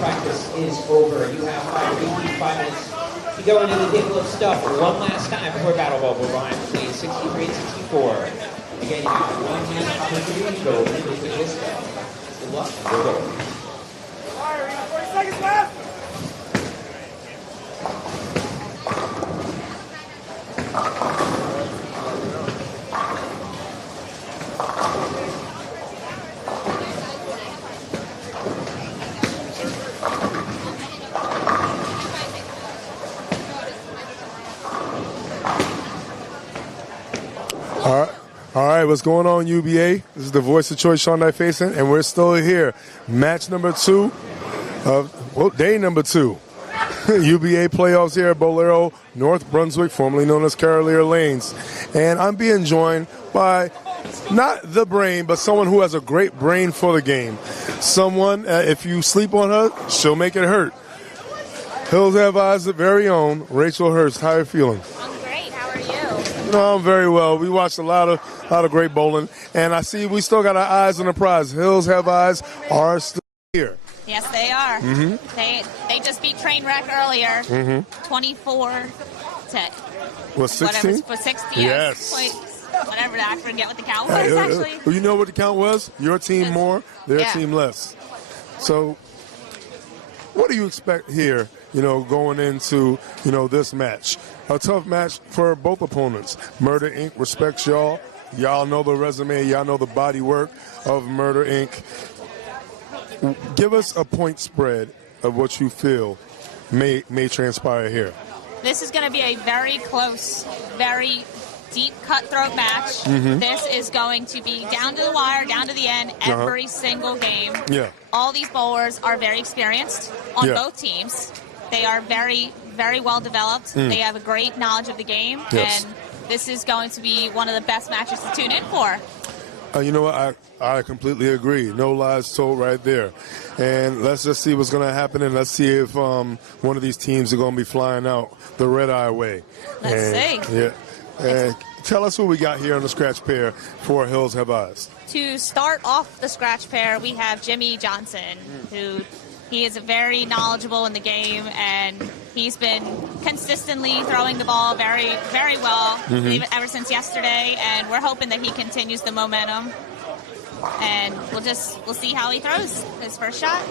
Practice is over. You have 5 minutes to go into the table of stuff one last time before battle bubble line between 63 and 64. Again, you have one last opportunity to go into the table of stuff. Good luck and good luck. 40 seconds left. All right, what's going on, UBA? This is the voice of choice, Sean Faison, and we're still here. Match number 2 of, day number 2. UBA playoffs here at Bolero, North Brunswick, formerly known as Carolier Lanes. And I'm being joined by not the brain, but someone who has a great brain for the game. Someone, if you sleep on her, she'll make it hurt. Hills Have Eyes' very own Rachel Hurst. How are you feeling? I'm great. How are you? No, I'm very well. We watched a lot of great bowling, and I see we still got our eyes on the prize. Hills Have Eyes are still here. Yes, they are. Mm-hmm. They just beat Trainwreck earlier, 24 to what, 16? For 60. Yes. Whatever, I forget what the count was, actually. You know what the count was? Your team more, their team less. So what do you expect here, going into, this match? A tough match for both opponents. Murder Inc. respects y'all. Y'all know the resume. Y'all know the body work of Murder Inc. Give us a point spread of what you feel may transpire here. This is going to be a very close, very deep cutthroat match. This is going to be down to the wire, down to the end, every single game. Yeah. All these bowlers are very experienced on both teams. They are very, very well developed. They have a great knowledge of the game, and this is going to be one of the best matches to tune in for. You know what? I completely agree. No lies told right there. And let's just see what's going to happen, and let's see if one of these teams are going to be flying out the red-eye way. Let's see. Yeah. And tell us who we got here on the scratch pair for Hills Have Eyes. To start off the scratch pair, we have Jimmy Johnson, who he is very knowledgeable in the game, and he's been consistently throwing the ball very, very well ever since yesterday, and we're hoping that he continues the momentum. And we'll see how he throws his first shot.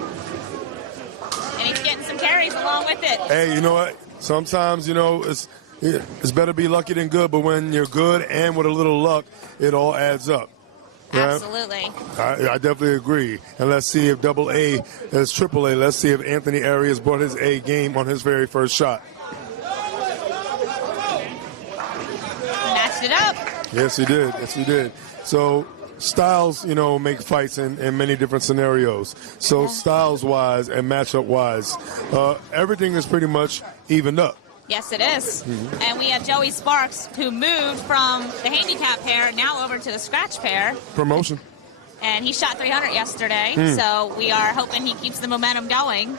And he's getting some carries along with it. Hey, you know what? Sometimes, it's better be lucky than good, but when you're good and with a little luck, it all adds up. Right? Absolutely. I definitely agree. And let's see if double A is triple A. Let's see if Anthony Arias brought his A game on his very first shot. Matched it up. Yes, he did. Yes, he did. So styles, make fights in many different scenarios. So styles-wise and matchup-wise, everything is pretty much evened up. Yes, it is. And we have Joey Sparks, who moved from the handicap pair now over to the scratch pair. Promotion. And he shot 300 yesterday, so we are hoping he keeps the momentum going.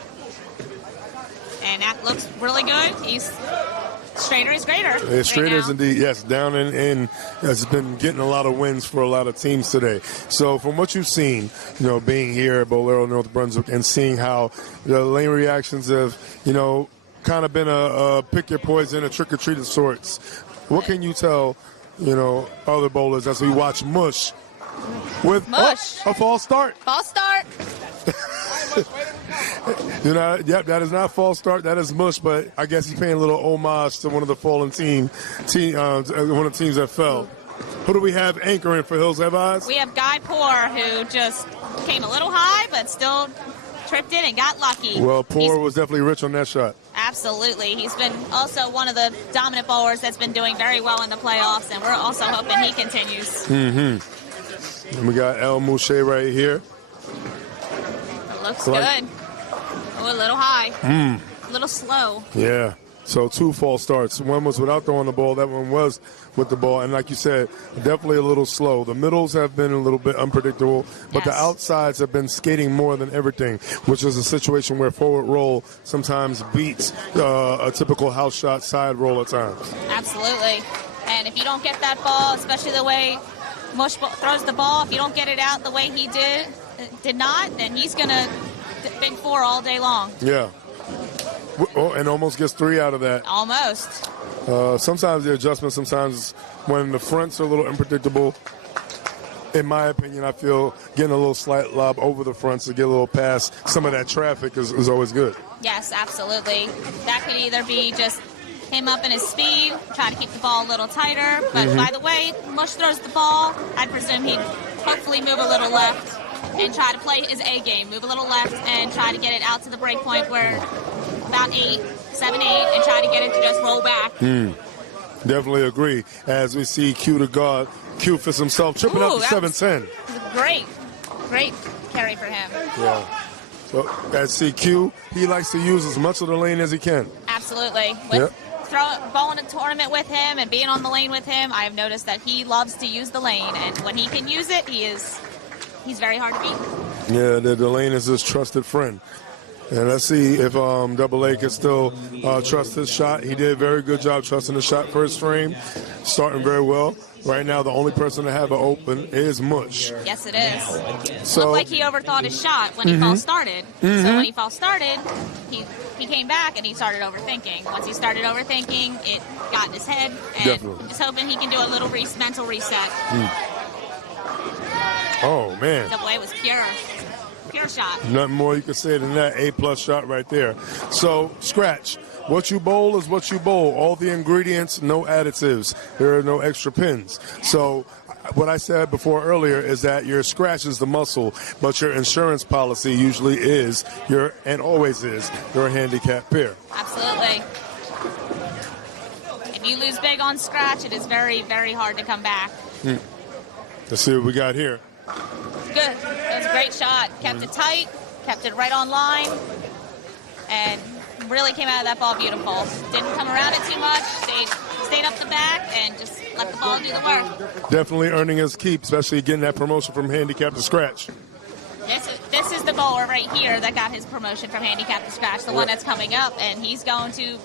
And that looks really good. He's straighter is greater. Yeah, straighter is indeed, yes. Down in has been getting a lot of wins for a lot of teams today. So from what you've seen, being here at Bolero, North Brunswick, and seeing how the lane reactions have, kind of been a pick your poison, a trick or treat of sorts. What can you tell, other bowlers as we watch Mush with a false start? False start. That is not false start. That is Mush. But I guess he's paying a little homage to one of the fallen one of the teams that fell. Who do we have anchoring for Hills Have Eyes? We have Guy Poor, who just came a little high, but still tripped in and got lucky. Well, Poor was definitely rich on that shot. Absolutely. He's been also one of the dominant bowlers that's been doing very well in the playoffs, and we're also hoping he continues. Mm-hmm. And we got El Mouche right here. Looks good. Oh, a little high. A little slow. Yeah. So 2 false starts. One was without throwing the ball. That one was with the ball. And like you said, definitely a little slow. The middles have been a little bit unpredictable, but the outsides have been skating more than everything, which is a situation where forward roll sometimes beats a typical house shot side roll at times. Absolutely. And if you don't get that ball, especially the way Mush throws the ball, if you don't get it out the way he did not, then he's going to big 4 all day long. Yeah. Oh, and almost gets 3 out of that. Almost. Sometimes the adjustment, sometimes when the fronts are a little unpredictable, in my opinion, I feel getting a little slight lob over the fronts to get a little past some of that traffic is always good. Yes, absolutely. That could either be just him up in his speed, try to keep the ball a little tighter. But by the way Mush throws the ball, I presume he'd hopefully move a little left and try to play his A game. Move a little left and try to get it out to the break point where about 8, 7, 8, and try to get it to just roll back. Definitely agree. As we see Q to guard, Q fits himself, tripping up to 7-10. Great carry for him. Yeah. So as CQ, he likes to use as much of the lane as he can. Absolutely. Bowling a tournament with him and being on the lane with him, I've noticed that he loves to use the lane, and when he can use it, he's very hard to beat. Yeah, the lane is his trusted friend. And let's see if Double A can still trust his shot. He did a very good job trusting the shot first frame, starting very well. Right now, the only person to have it open is Mush. Yes, it is. So, looked like he overthought his shot when he false started. So when he false started, he came back and he started overthinking. Once he started overthinking, it got in his head. And just hoping he can do a little mental reset. Oh, man. Double A was pure shot. Nothing more you could say than that. A+ shot right there. So, scratch. What you bowl is what you bowl. All the ingredients, no additives. There are no extra pins. So, what I said before earlier is that your scratch is the muscle, but your insurance policy usually is and always is your handicap pair. Absolutely. If you lose big on scratch, it is very, very hard to come back. Let's see what we got here. Good. That was a great shot. Kept it tight, kept it right on line, and really came out of that ball beautiful. Didn't come around it too much, stayed up the back, and just let the ball do the work. Definitely earning his keep, especially getting that promotion from handicap to scratch. This is the bowler right here that got his promotion from handicap to scratch, the one that's coming up, and he's going to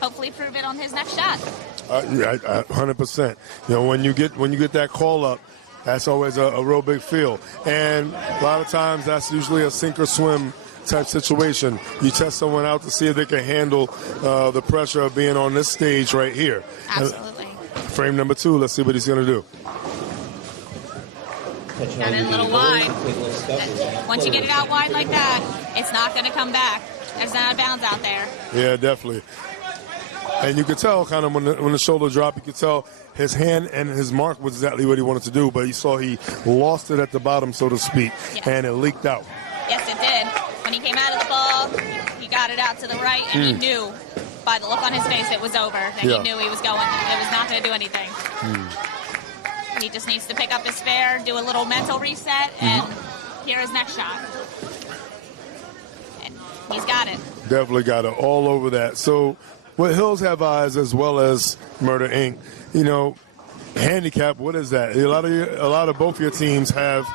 hopefully prove it on his next shot. 100%. You know, when you get that call up, that's always a real big feel. And a lot of times that's usually a sink or swim type situation. You test someone out to see if they can handle the pressure of being on this stage right here. Absolutely. Frame number 2, let's see what he's going to do. Got it a little wide. Once you get it out wide like that, it's not going to come back. There's not out of bounds out there. Yeah, definitely. And you could tell kind of when the shoulder dropped, you could tell his hand and his mark was exactly what he wanted to do, but you saw he lost it at the bottom, so to speak, and it leaked out. Yes, it did. When he came out of the ball, he got it out to the right, and he knew by the look on his face it was over. And he knew he was going. It was not going to do anything. He just needs to pick up his spare, do a little mental reset, and hear his next shot. And he's got it. Definitely got it all over that. So with Hills Have Eyes as well as Murder Inc., you know, handicap, what is that? A lot of both your teams have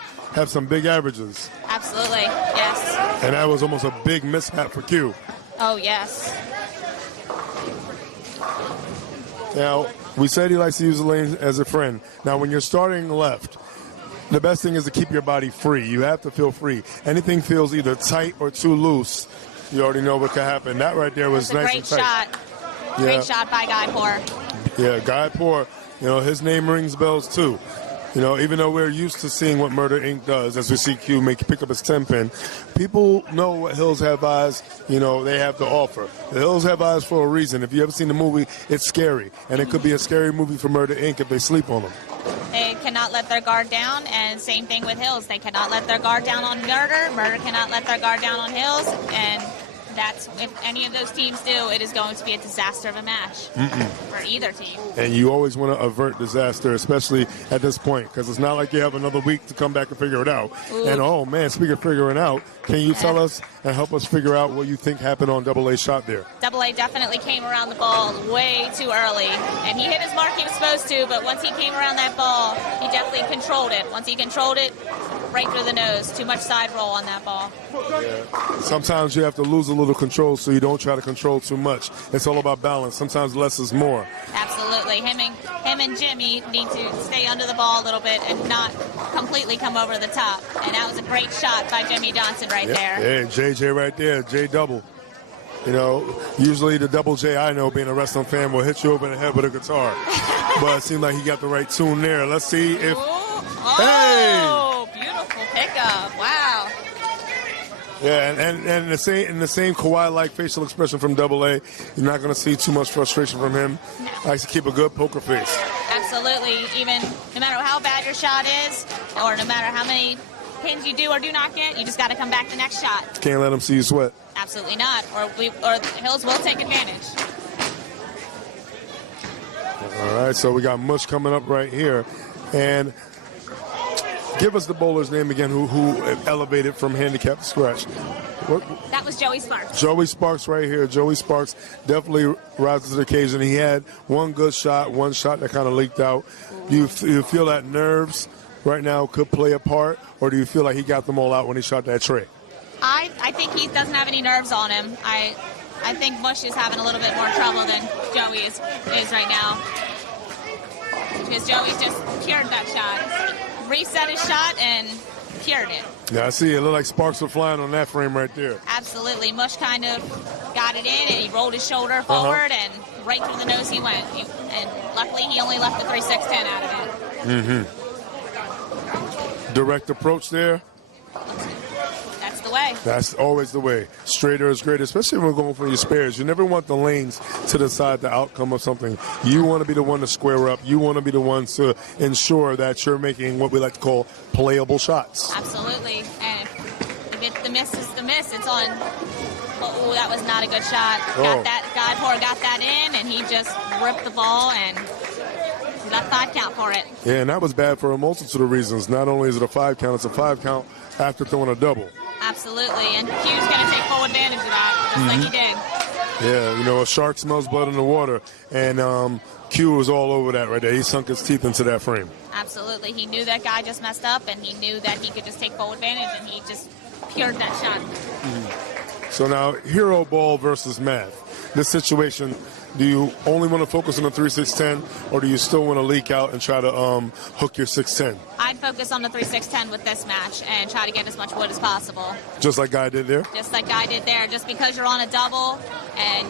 some big averages. Absolutely, yes. And that was almost a big mishap for Q. Oh, yes. Now, we said he likes to use the lane as a friend. Now, when you're starting left, the best thing is to keep your body free. You have to feel free. Anything feels either tight or too loose, you already know what could happen. That right there was nice and tight. Shot. Great shot by Guy Poor. Yeah, Guy Poor, you know, his name rings bells too. You know, even though we're used to seeing what Murder Inc. does, as we see Q pick up his 10-pin, people know what Hills Have Eyes, you know, they have to offer. The Hills Have Eyes for a reason. If you ever seen the movie, it's scary. And it could be a scary movie for Murder Inc. if they sleep on them. cannot let their guard down, and same thing with Hills. They cannot let their guard down on Murder. Murder cannot let their guard down on Hills, and that's, if any of those teams do, it is going to be a disaster of a match for either team. And you always want to avert disaster, especially at this point, because it's not like you have another week to come back and figure it out. Ooh. And, oh, man, speaking of figuring out, can you tell us and help us figure out what you think happened on Double A shot there? Double A definitely came around the ball way too early, and he hit his mark he was supposed to, but once he came around that ball, he definitely controlled it. Once he controlled it, right through the nose. Too much side roll on that ball. Yeah. Sometimes you have to lose a little control so you don't try to control too much. It's all about balance. Sometimes less is more. Absolutely. Him and Jimmy need to stay under the ball a little bit and not completely come over the top. And that was a great shot by Jimmy Johnson right there. Hey, JJ right there, J double. You know, usually the double J, I know, being a wrestling fan, will hit you over the head with a guitar. But it seemed like he got the right tune there. Let's see if... Oh, beautiful pickup. Wow. Yeah, and the same Kawhi-like facial expression from Double A. You're not going to see too much frustration from him. No. Likes to keep a good poker face. Absolutely. Even no matter how bad your shot is, or no matter how many pins you do or do not get, you just got to come back the next shot. Can't let him see you sweat. Absolutely not. Or Hills will take advantage. All right, so we got Mush coming up right here. And give us the bowler's name again who elevated from handicap to scratch. That was Joey Sparks. Joey Sparks right here. Joey Sparks definitely rises to the occasion. He had one good shot, one shot that kind of leaked out. Do you feel that nerves right now could play a part, or do you feel like he got them all out when he shot that tray? I think he doesn't have any nerves on him. I think Mush is having a little bit more trouble than Joey is right now. Because Joey just cured that shot. Reset his shot and cured it. Yeah, I see. It looked like sparks were flying on that frame right there. Absolutely. Mush kind of got it in, and he rolled his shoulder forward, and right through the nose he went. And luckily, he only left the 3-6-10 out of it. Direct approach there. That's the way. That's always the way. Straighter is greater, especially when we're going for your spares. You never want the lanes to decide the outcome of something. You want to be the one to square up. You want to be the one to ensure that you're making what we like to call playable shots. Absolutely. And if the miss is the miss, it's on. Oh, that was not a good shot. Got that in, and he just ripped the ball and got 5 count for it. Yeah, and that was bad for a multitude of reasons. Not only is it a 5 count, it's a 5 count after throwing a double. Absolutely, and Q's going to take full advantage of that, just like he did. Yeah, you know, a shark smells blood in the water, and Q was all over that right there. He sunk his teeth into that frame. Absolutely, he knew that guy just messed up, and he knew that he could just take full advantage, and he just cured that shot. So now, hero ball versus math. This situation, do you only want to focus on the 3-6-10, or do you still want to leak out and try to hook your 6-10? I'd focus on the 3-6-10 with this match and try to get as much wood as possible. Just like Guy did there? Just like Guy did there. Just because you're on a double and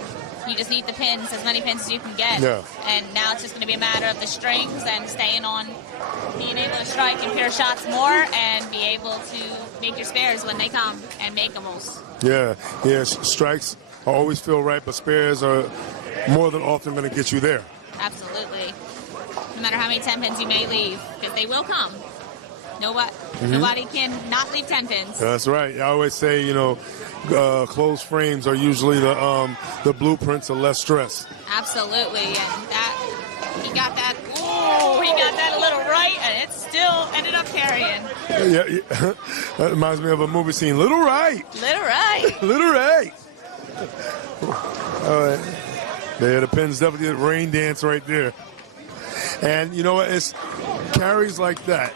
you just need the pins, as many pins as you can get. Yeah. And now it's just going to be a matter of the strings and staying on, being able to strike and pure shots more and be able to make your spares when they come and make them most. Yeah, strikes always feel right, but spares are more than often going to get you there. Absolutely. No matter how many 10 pins you may leave, because they will come. Nobody can not leave 10 pins. That's right. I always say, you know, closed frames are usually the blueprints of less stress. Absolutely, and that he got that. Ooh, he got that a little right, and it still ended up carrying. Yeah. That reminds me of a movie scene. Little right. Little right. Little right. All right. There, the pins definitely did rain dance right there. And you know what? It's carries like that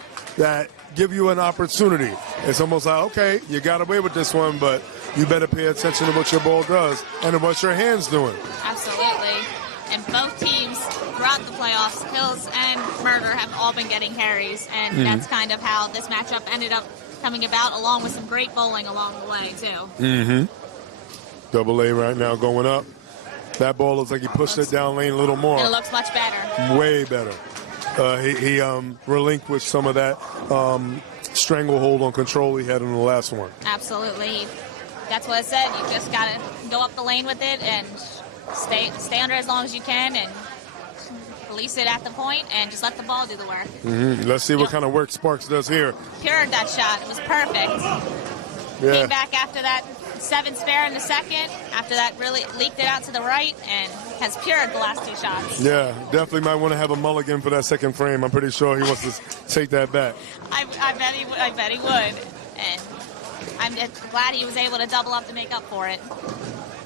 give you an opportunity. It's almost like, okay, you got away with this one, but you better pay attention to what your ball does and what your hand's doing. Absolutely. And both teams throughout the playoffs, Hills and Murder, have all been getting carries, and that's kind of how this matchup ended up coming about, along with some great bowling along the way, too. Double A right now going up. That ball looks like he pushed it down lane a little more. It looks much better. Way better. He relinquished some of that stranglehold on control he had in the last one. Absolutely. That's what I said. You just got to go up the lane with it and stay under as long as you can and release it at the point and just let the ball do the work. Let's see what kind of work Sparks does here. Cured that shot. It was perfect. Yeah. Came back after that 7 spare in the second. After that, really leaked it out to the right and has cured the last 2 shots. Yeah, definitely might want to have a mulligan for that second frame. I'm pretty sure he wants to take that back. I bet he would. And I'm glad he was able to double up to make up for it.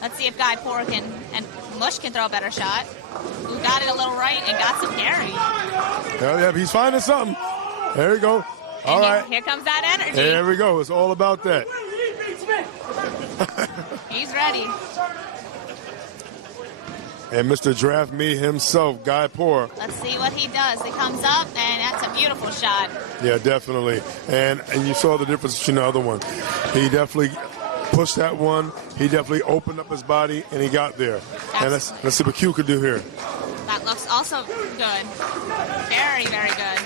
Let's see if Guy Poor and Mush can throw a better shot. Who got it a little right and got some carry. Yeah, he's finding something. There we go. All right. Here comes that energy. There we go. It's all about that. He's ready. And Mr. Draft Me himself, Guy Poor. Let's see what he does. He comes up, and that's a beautiful shot. Yeah, definitely. And you saw the difference between the other one. He definitely pushed that one. He definitely opened up his body, and he got there. And let's see what Q could do here. That looks also good. Very, very good.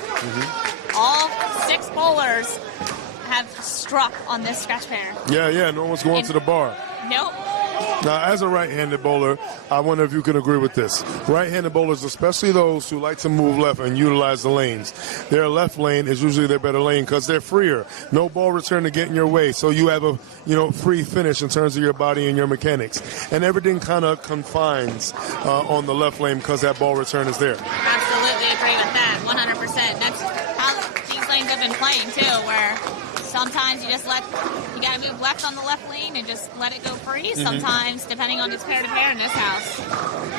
All 6 bowlers have struck on this scratch pair. Yeah. No one's going to the bar. Nope. Now, as a right-handed bowler, I wonder if you can agree with this. Right-handed bowlers, especially those who like to move left and utilize the lanes, their left lane is usually their better lane because they're freer. No ball return to get in your way, so you have a free finish in terms of your body and your mechanics. And everything kind of confines on the left lane because that ball return is there. Absolutely agree with that, 100%. That's how these lanes have been playing, too, where sometimes you got to move left on the left lane and just let it go free. Sometimes, depending on it's pair to pair in this house,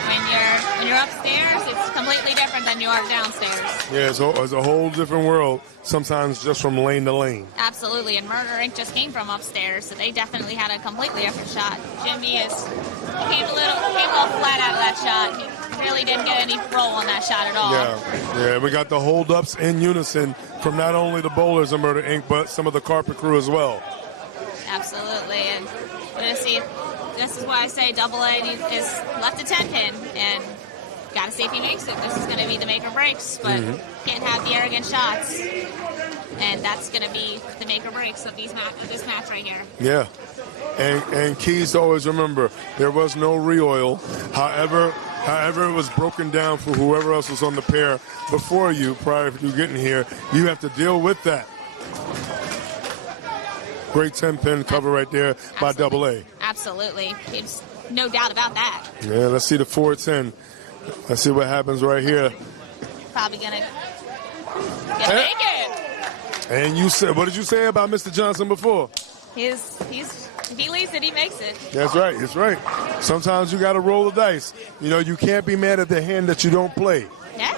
when you're upstairs, it's completely different than you are downstairs. Yeah, it's a whole different world. Sometimes just from lane to lane. Absolutely, and Murder Inc. just came from upstairs, so they definitely had a completely different shot. Jimmy came a little flat out of that shot. He really didn't get any roll on that shot at all. Yeah, we got the hold-ups in unison from not only the bowlers of Murder Inc., but some of the carpet crew as well. Absolutely, and we're going to see, this is why I say AA is left a 10-pin, and got to see if he makes it. This is going to be the make or breaks, but can't have the arrogant shots, and that's going to be the make or breaks of this match right here. Yeah, and keys to always remember, there was no re-oil. However, it was broken down for whoever else was on the pair before you, prior to you getting here. You have to deal with that. Great 10-pin cover right there by AA. Absolutely. There's no doubt about that. Yeah, let's see the 4-10. Let's see what happens right here. Probably going to make it. And you said, what did you say about Mr. Johnson before? If he leaves it, he makes it. That's right. It's right. Sometimes you got to roll the dice. You can't be mad at the hand that you don't play. Yeah.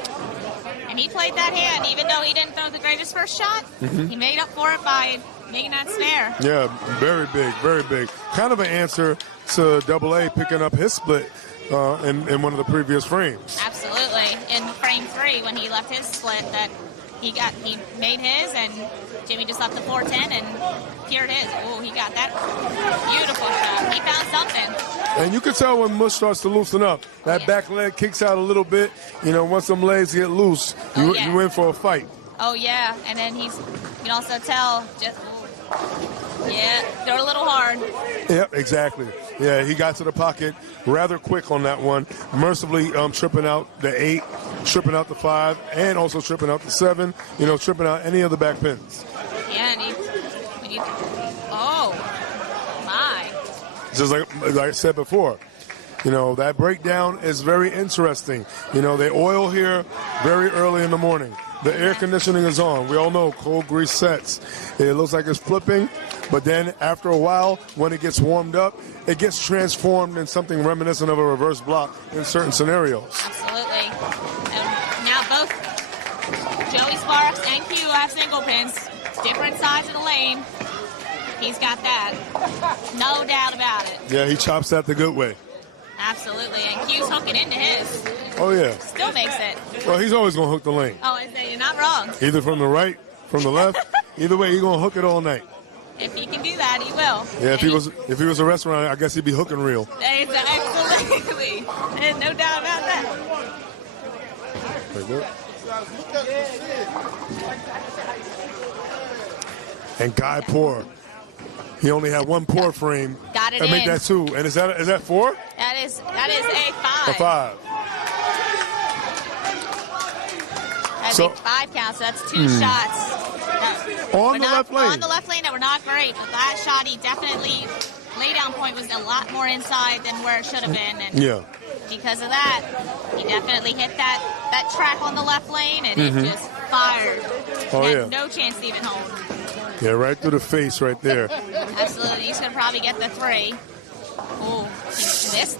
And he played that hand, even though he didn't throw the greatest first shot. He made up for it by making that snare. Yeah, very big, very big. Kind of an answer to AA picking up his split in one of the previous frames. Absolutely. In frame 3, when he left his split, that he made his, and Jimmy just left the 4-10 and cured his. Oh, he got that beautiful shot. He found something. And you can tell when Mush starts to loosen up. That back leg kicks out a little bit. Once some legs get loose, you in for a fight. Oh, yeah. And then you can also tell, they're a little hard. Yep, exactly. Yeah, he got to the pocket rather quick on that one. Mercifully tripping out the 8, tripping out the 5, and also tripping out the 7, tripping out any of the back pins. Yeah, oh, my. Just like I said before, that breakdown is very interesting. They oil here very early in the morning. The air conditioning is on. We all know cold grease sets. It looks like it's flipping, but then after a while, when it gets warmed up, it gets transformed in something reminiscent of a reverse block in certain scenarios. Absolutely. And now both Joey Sparks and Q have single pins. Different sides of the lane. He's got that. No doubt about it. Yeah, he chops that the good way. Absolutely. And Q's hooking into his. Oh, yeah. Still makes it. Well, he's always going to hook the lane. Oh, you're not wrong. Either from the right, from the left. Either way, he's going to hook it all night. If he can do that, he will. Yeah, if he was a restaurant, I guess he'd be hooking real. Absolutely. There's no doubt about that. And Guy Poor. He only had one pour frame. Got it and in. Make that 2. And is that 4? That is a 5. A 5. So- make 5 counts. So that's 2 shots. On the left lane. On the left lane that were not great, but that shot he definitely, laydown point was a lot more inside than where it should have been. And Yeah. because of that, he definitely hit that track on the left lane, and it just fired. Oh, Had yeah. no chance to even hold. Yeah, right through the face right there. Absolutely. He's going to probably get the 3. Oh, he missed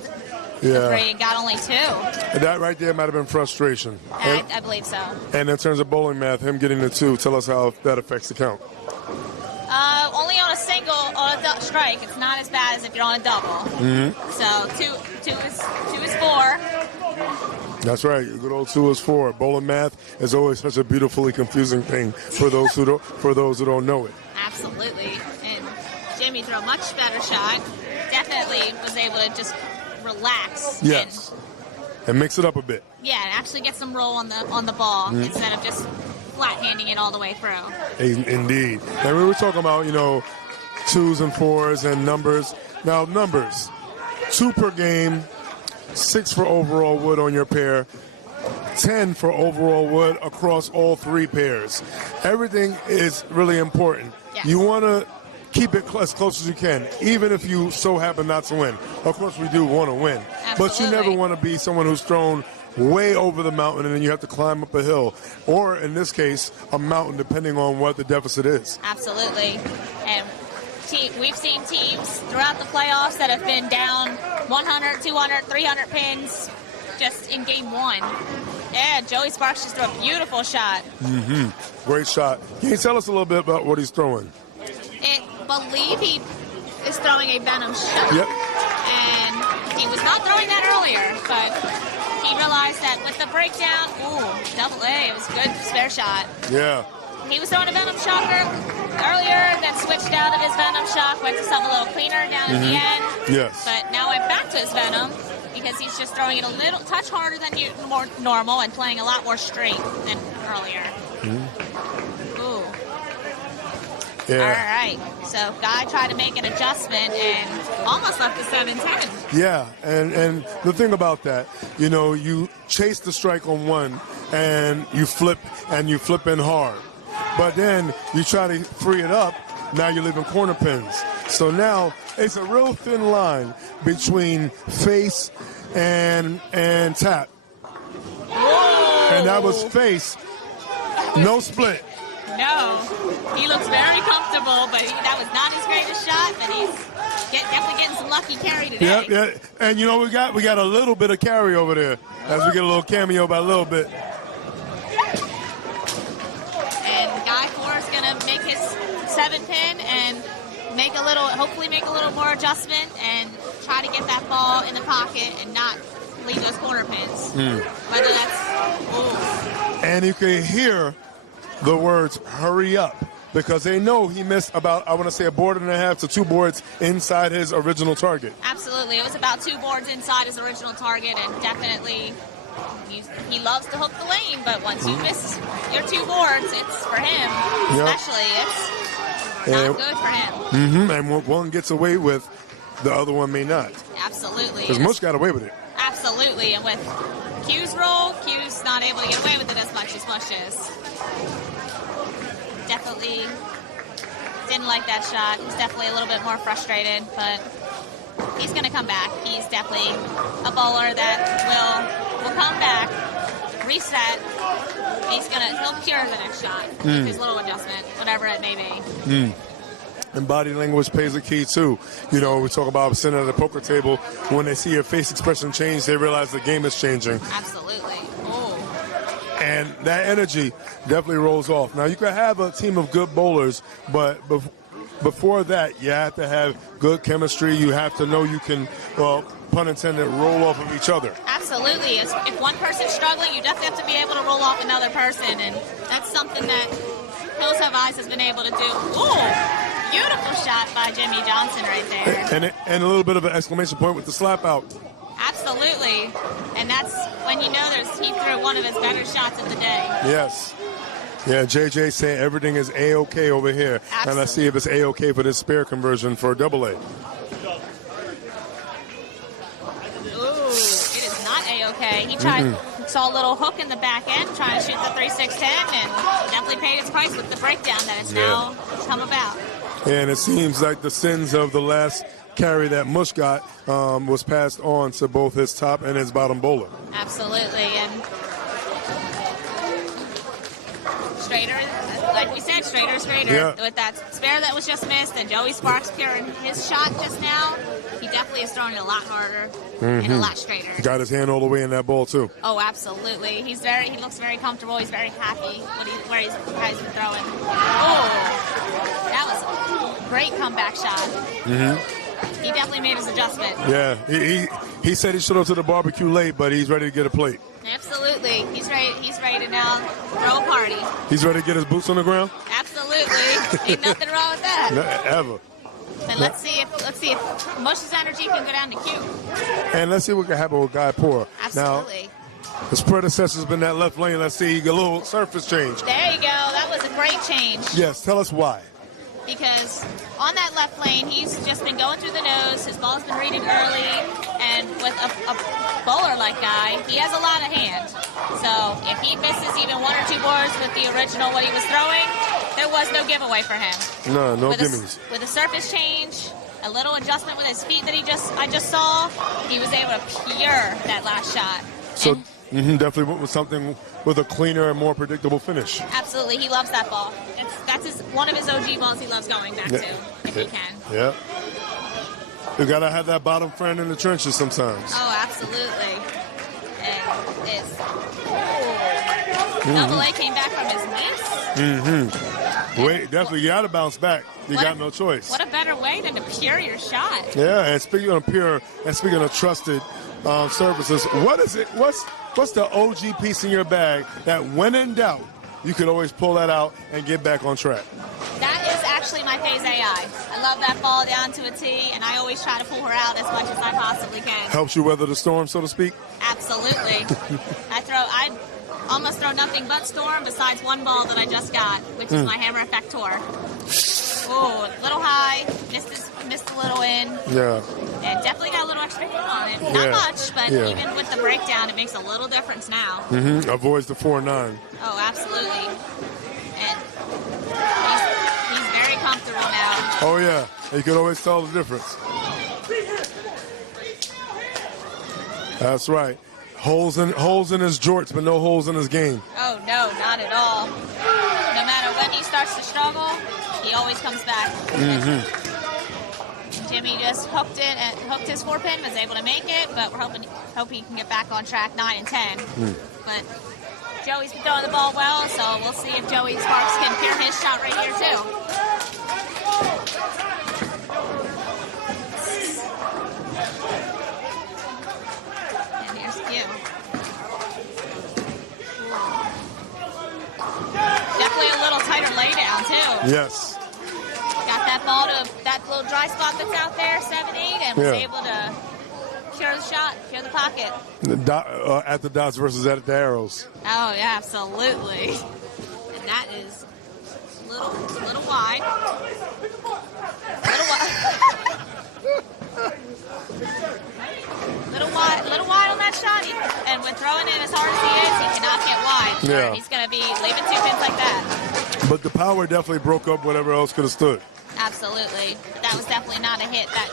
the Yeah. 3 and got only 2. And that right there might have been frustration. And, I believe so. and in terms of bowling math, him getting the 2, tell us how that affects the count. Only on a single or a strike. It's not as bad as if you're on a double. So two is 4. That's right. A good old 2 is 4. Bowling math is always such a beautifully confusing thing for those who don't know it. Absolutely. And Jimmy threw a much better shot. Definitely was able to just relax. Yes. And mix it up a bit. And actually get some roll on the ball instead of just flat handing it all the way through. Indeed. And we were talking about, 2s and 4s and numbers. Now, numbers. 2 per game, 6 for overall wood on your pair, 10 for overall wood across all 3 pairs. Everything is really important. Yes. You want to keep it as close as you can, even if you so happen not to win. Of course, we do want to win. But you never Absolutely. want to be someone who's thrown way over the mountain and then you have to climb up a hill, or in this case, a mountain, depending on what the deficit is. Absolutely. And we've seen teams throughout the playoffs that have been down 100, 200, 300 pins just in game 1. Yeah, Joey Sparks just threw a beautiful shot. Great shot. Can you tell us a little bit about what he's throwing? I believe he is throwing a Venom shot. Yep. And he was not throwing that earlier, but he realized that with the breakdown, double A, it was a good spare shot. Yeah. He was throwing a Venom shocker earlier, then switched out of his Venom shock, went to something a little cleaner down at the end. Yes. But now went back to his Venom because he's just throwing it a little touch harder than more normal and playing a lot more straight than earlier. Ooh. Yeah. All right. So Guy tried to make an adjustment and almost left the 7-10. Yeah, and the thing about that, you chase the strike on one and you flip in hard. But then you try to free it up, now you're leaving corner pins. So now it's a real thin line between face and tap. Whoa. And that was face, no split. No. He looks very comfortable, but that was not his greatest shot, but he's definitely getting some lucky carry today. Yeah. And we got a little bit of carry over there as we get a little cameo by a little bit. And Guy 4 is going to make his 7-pin and hopefully make a little more adjustment and try to get that ball in the pocket and not leave those corner pins. Whether that's, And you can hear the words hurry up because they know he missed about, I want to say, a board and a half to 2 boards inside his original target. Absolutely. It was about 2 boards inside his original target, and definitely he loves to hook the lane, but once you miss your 2 boards, it's for him, especially. It's not good for him. And one gets away with, the other one may not. Absolutely. Because Mush got away with it. Absolutely. And with Q's roll, Q's not able to get away with it as much as Mush is. Definitely didn't like that shot. He's definitely a little bit more frustrated, but he's going to come back. He's definitely a bowler that will come back, reset. He'll cure the next shot with his little adjustment, whatever it may be. And body language plays a key too. We talk about sitting at the poker table. When they see your face expression change, they realize the game is changing. Absolutely. Oh. And that energy definitely rolls off. Now, you can have a team of good bowlers, but before that, you have to have good chemistry. You have to know you can, well, pun intended, roll off of each other. Absolutely. If one person's struggling, you definitely have to be able to roll off another person, and that's something that Hills Have Eyes has been able to do. Ooh, beautiful shot by Jimmy Johnson right there. And a little bit of an exclamation point with the slap out. Absolutely. And that's when he threw one of his better shots of the day. Yes. Yeah, JJ saying everything is A-OK over here. Absolutely. And let's see if it's A-OK for this spare conversion for double A. Ooh, it is not A-OK. He tried saw a little hook in the back end, trying to shoot the 3-6-10, and definitely paid its price with the breakdown that it's now come about. And it seems like the sins of the last carry that Mush got was passed on to both his top and his bottom bowler. Absolutely, and straighter, like we said, straighter. Yeah. With that spare that was just missed, and Joey Sparks curing his shot just now, he definitely is throwing it a lot harder and a lot straighter. Got his hand all the way in that ball too. Oh, absolutely. He looks very comfortable. He's very happy where he's been throwing. Oh, that was a great comeback shot. He definitely made his adjustment. Yeah, he said he showed up to the barbecue late, but he's ready to get a plate. Absolutely. He's ready to now throw a party. He's ready to get his boots on the ground? Absolutely. Ain't nothing wrong with that. Ever. And let's see if Mush's energy can go down to Q. And let's see what can happen with Guy Poor. Absolutely. Now, his predecessor's been that left lane. Let's see, a little surface change. There you go. That was a great change. Yes, tell us why. Because on that left lane, he's just been going through the nose. His ball's been reading early. And with a bowler like Guy, he has a lot of hand. So if he misses even 1 or 2 boards with the original what he was throwing, there was no giveaway for him. No gimmies. With a surface change, a little adjustment with his feet that I just saw, he was able to pure that last shot. So definitely went with something with a cleaner and more predictable finish. Absolutely, he loves that ball. That's one of his OG balls he loves going back to, if he can. Yeah. You gotta have that bottom friend in the trenches sometimes. Oh, absolutely. And it's Double A came back from his knees. Wait, definitely, you gotta bounce back. You got no choice. What a better way than to pure your shot. Yeah, and speaking of pure, and speaking of trusted services, what is it? What's the OG piece in your bag that, when in doubt, you could always pull that out and get back on track? That is actually my Phase AI. I love that ball down to a T, and I always try to pull her out as much as I possibly can. Helps you weather the storm, so to speak? Absolutely. I almost throw nothing but storm besides one ball that I just got, which is my Hammer Effector. Oh, a little high, missed a little in. Yeah. And definitely got a little extra hit on it. Not much, but even with the breakdown, it makes a little difference now. Avoids the 4-9. Oh, absolutely. And he's very comfortable now. Oh, yeah. You can always tell the difference. That's right. Holes in his jorts, but no holes in his game. Oh, no, not at all. No matter when he starts to struggle, he always comes back. Jimmy just hooked his 4-pin, was able to make it, but we're hope he can get back on track 9 and 10. But Joey's been throwing the ball well, so we'll see if Joey Sparks can pure his shot right here too. And here's Q. Definitely a little tighter laydown too. Yes. Got that ball to that little dry spot that's out there, 7-8, and was able to cure the shot, cure the pocket. At the dots versus at the arrows. Oh, yeah, absolutely. And that is a little wide. Little wide on that shot. And with throwing it as hard as he is, he cannot get wide. Yeah. He's going to be leaving 2 pins like that. But the power definitely broke up whatever else could have stood. Absolutely. But that was definitely not a hit that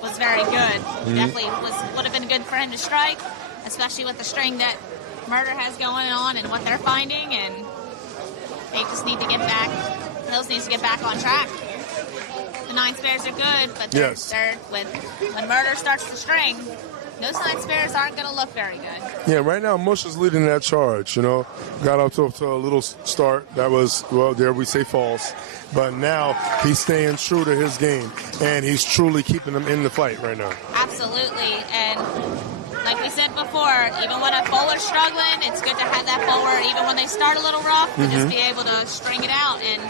was very good. Definitely would have been good for him to strike, especially with the string that Murder has going on and what they're finding, and they just need to get back. Those needs to get back on track. The 9 spares are good, but when Murder starts to string, those 9 spares aren't going to look very good. Yeah, right now Mush is leading that charge, Got up to a little start that was, well, there we say false. But now he's staying true to his game, and he's truly keeping them in the fight right now. Absolutely, and like we said before, even when a bowler's struggling, it's good to have that bowler, even when they start a little rough, to just be able to string it out. And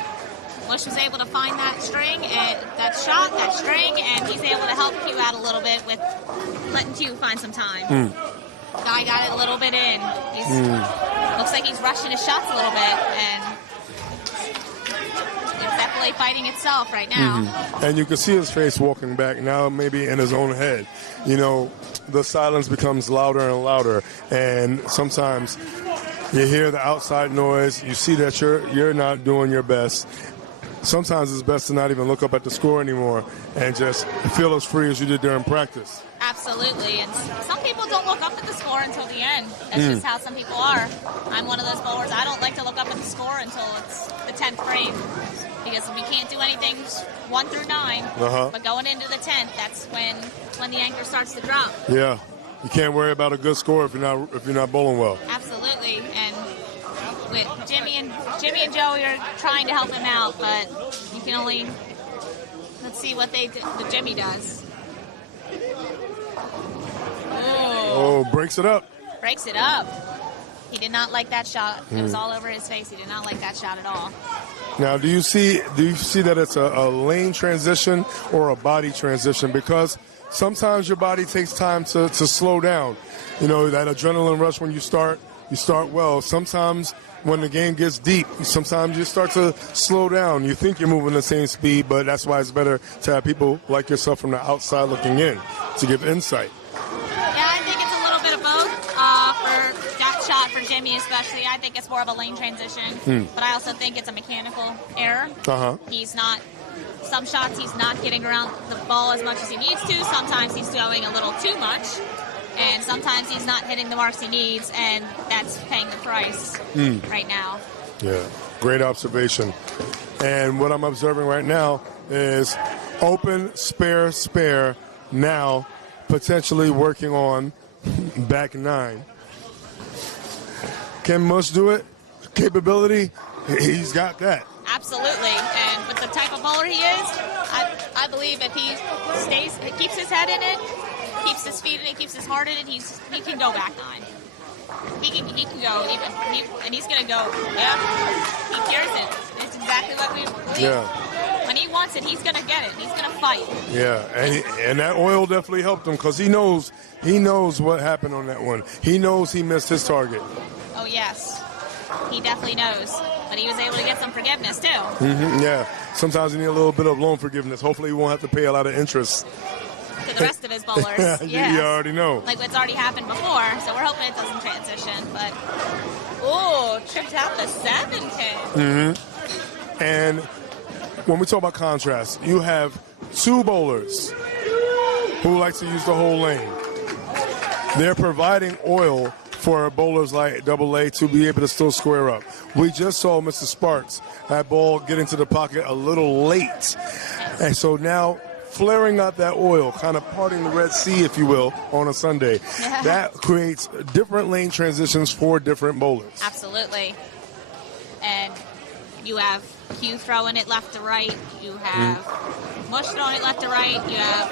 Mush was able to find that string, and that shot, that string, and he's able to help Q out a little bit with letting Q find some time. Guy got it a little bit in. Looks like he's rushing his shots a little bit, and it's literally fighting itself right now. And you can see his face walking back now, maybe in his own head. You know, the silence becomes louder and louder, and sometimes you hear the outside noise. You see that you're not doing your best. Sometimes it's best to not even look up at the score anymore and just feel as free as you did during practice. Absolutely, and some people don't look up at the score until the end. That's just how some people are. I'm one of those bowlers. I don't like to look up at the score until it's the 10th frame, because we can't do anything 1 through 9. But going into the 10th, that's when the anchor starts to drop. Yeah, you can't worry about a good score if you're not bowling well. Absolutely, and with Jimmy and Joey are trying to help him out, but you can only let's see what Jimmy does. Oh, breaks it up. Breaks it up. He did not like that shot. It was all over his face. He did not like that shot at all. Now, do you see that it's a lane transition or a body transition? Because sometimes your body takes time to slow down. You know, that adrenaline rush when you start well. Sometimes when the game gets deep, sometimes you start to slow down. You think you're moving the same speed, but that's why it's better to have people like yourself from the outside looking in to give insight. Yeah, I think it's a little bit of both. For that shot, for Jimmy especially, I think it's more of a lane transition. But I also think it's a mechanical error. He's not. Some shots he's not getting around the ball as much as he needs to. Sometimes he's going a little too much. And sometimes he's not hitting the marks he needs, and that's paying the price right now. Yeah, great observation. And what I'm observing right now is open, spare, now potentially working on back 9. Can Mush do it? Capability? He's got that. Absolutely. And with the type of bowler he is, I believe if he keeps his head in it, keeps his feet in it, keeps his heart in it, he can go back 9. He can go and he's going to go. Yeah, he cares it. It's exactly what we believe. Yeah. When he wants it, he's going to get it. He's going to fight. Yeah, and that oil definitely helped him because he knows what happened on that one. He knows he missed his target. Oh yes, he definitely knows. But he was able to get some forgiveness too. Yeah, sometimes you need a little bit of loan forgiveness. Hopefully, he won't have to pay a lot of interest to the rest of his bowlers. You already know. Like what's already happened before, so we're hoping it doesn't transition. But, tripped out the 7 pin. And when we talk about contrast, you have 2 bowlers who like to use the whole lane. They're providing oil for bowlers like AA to be able to still square up. We just saw Mr. Sparks, that ball get into the pocket a little late. And so now flaring out that oil, kind of parting the Red Sea, if you will, on a Sunday. That creates different lane transitions for different bowlers. Absolutely. And you have Q throwing it left to right. You have Mush throwing it left to right. You have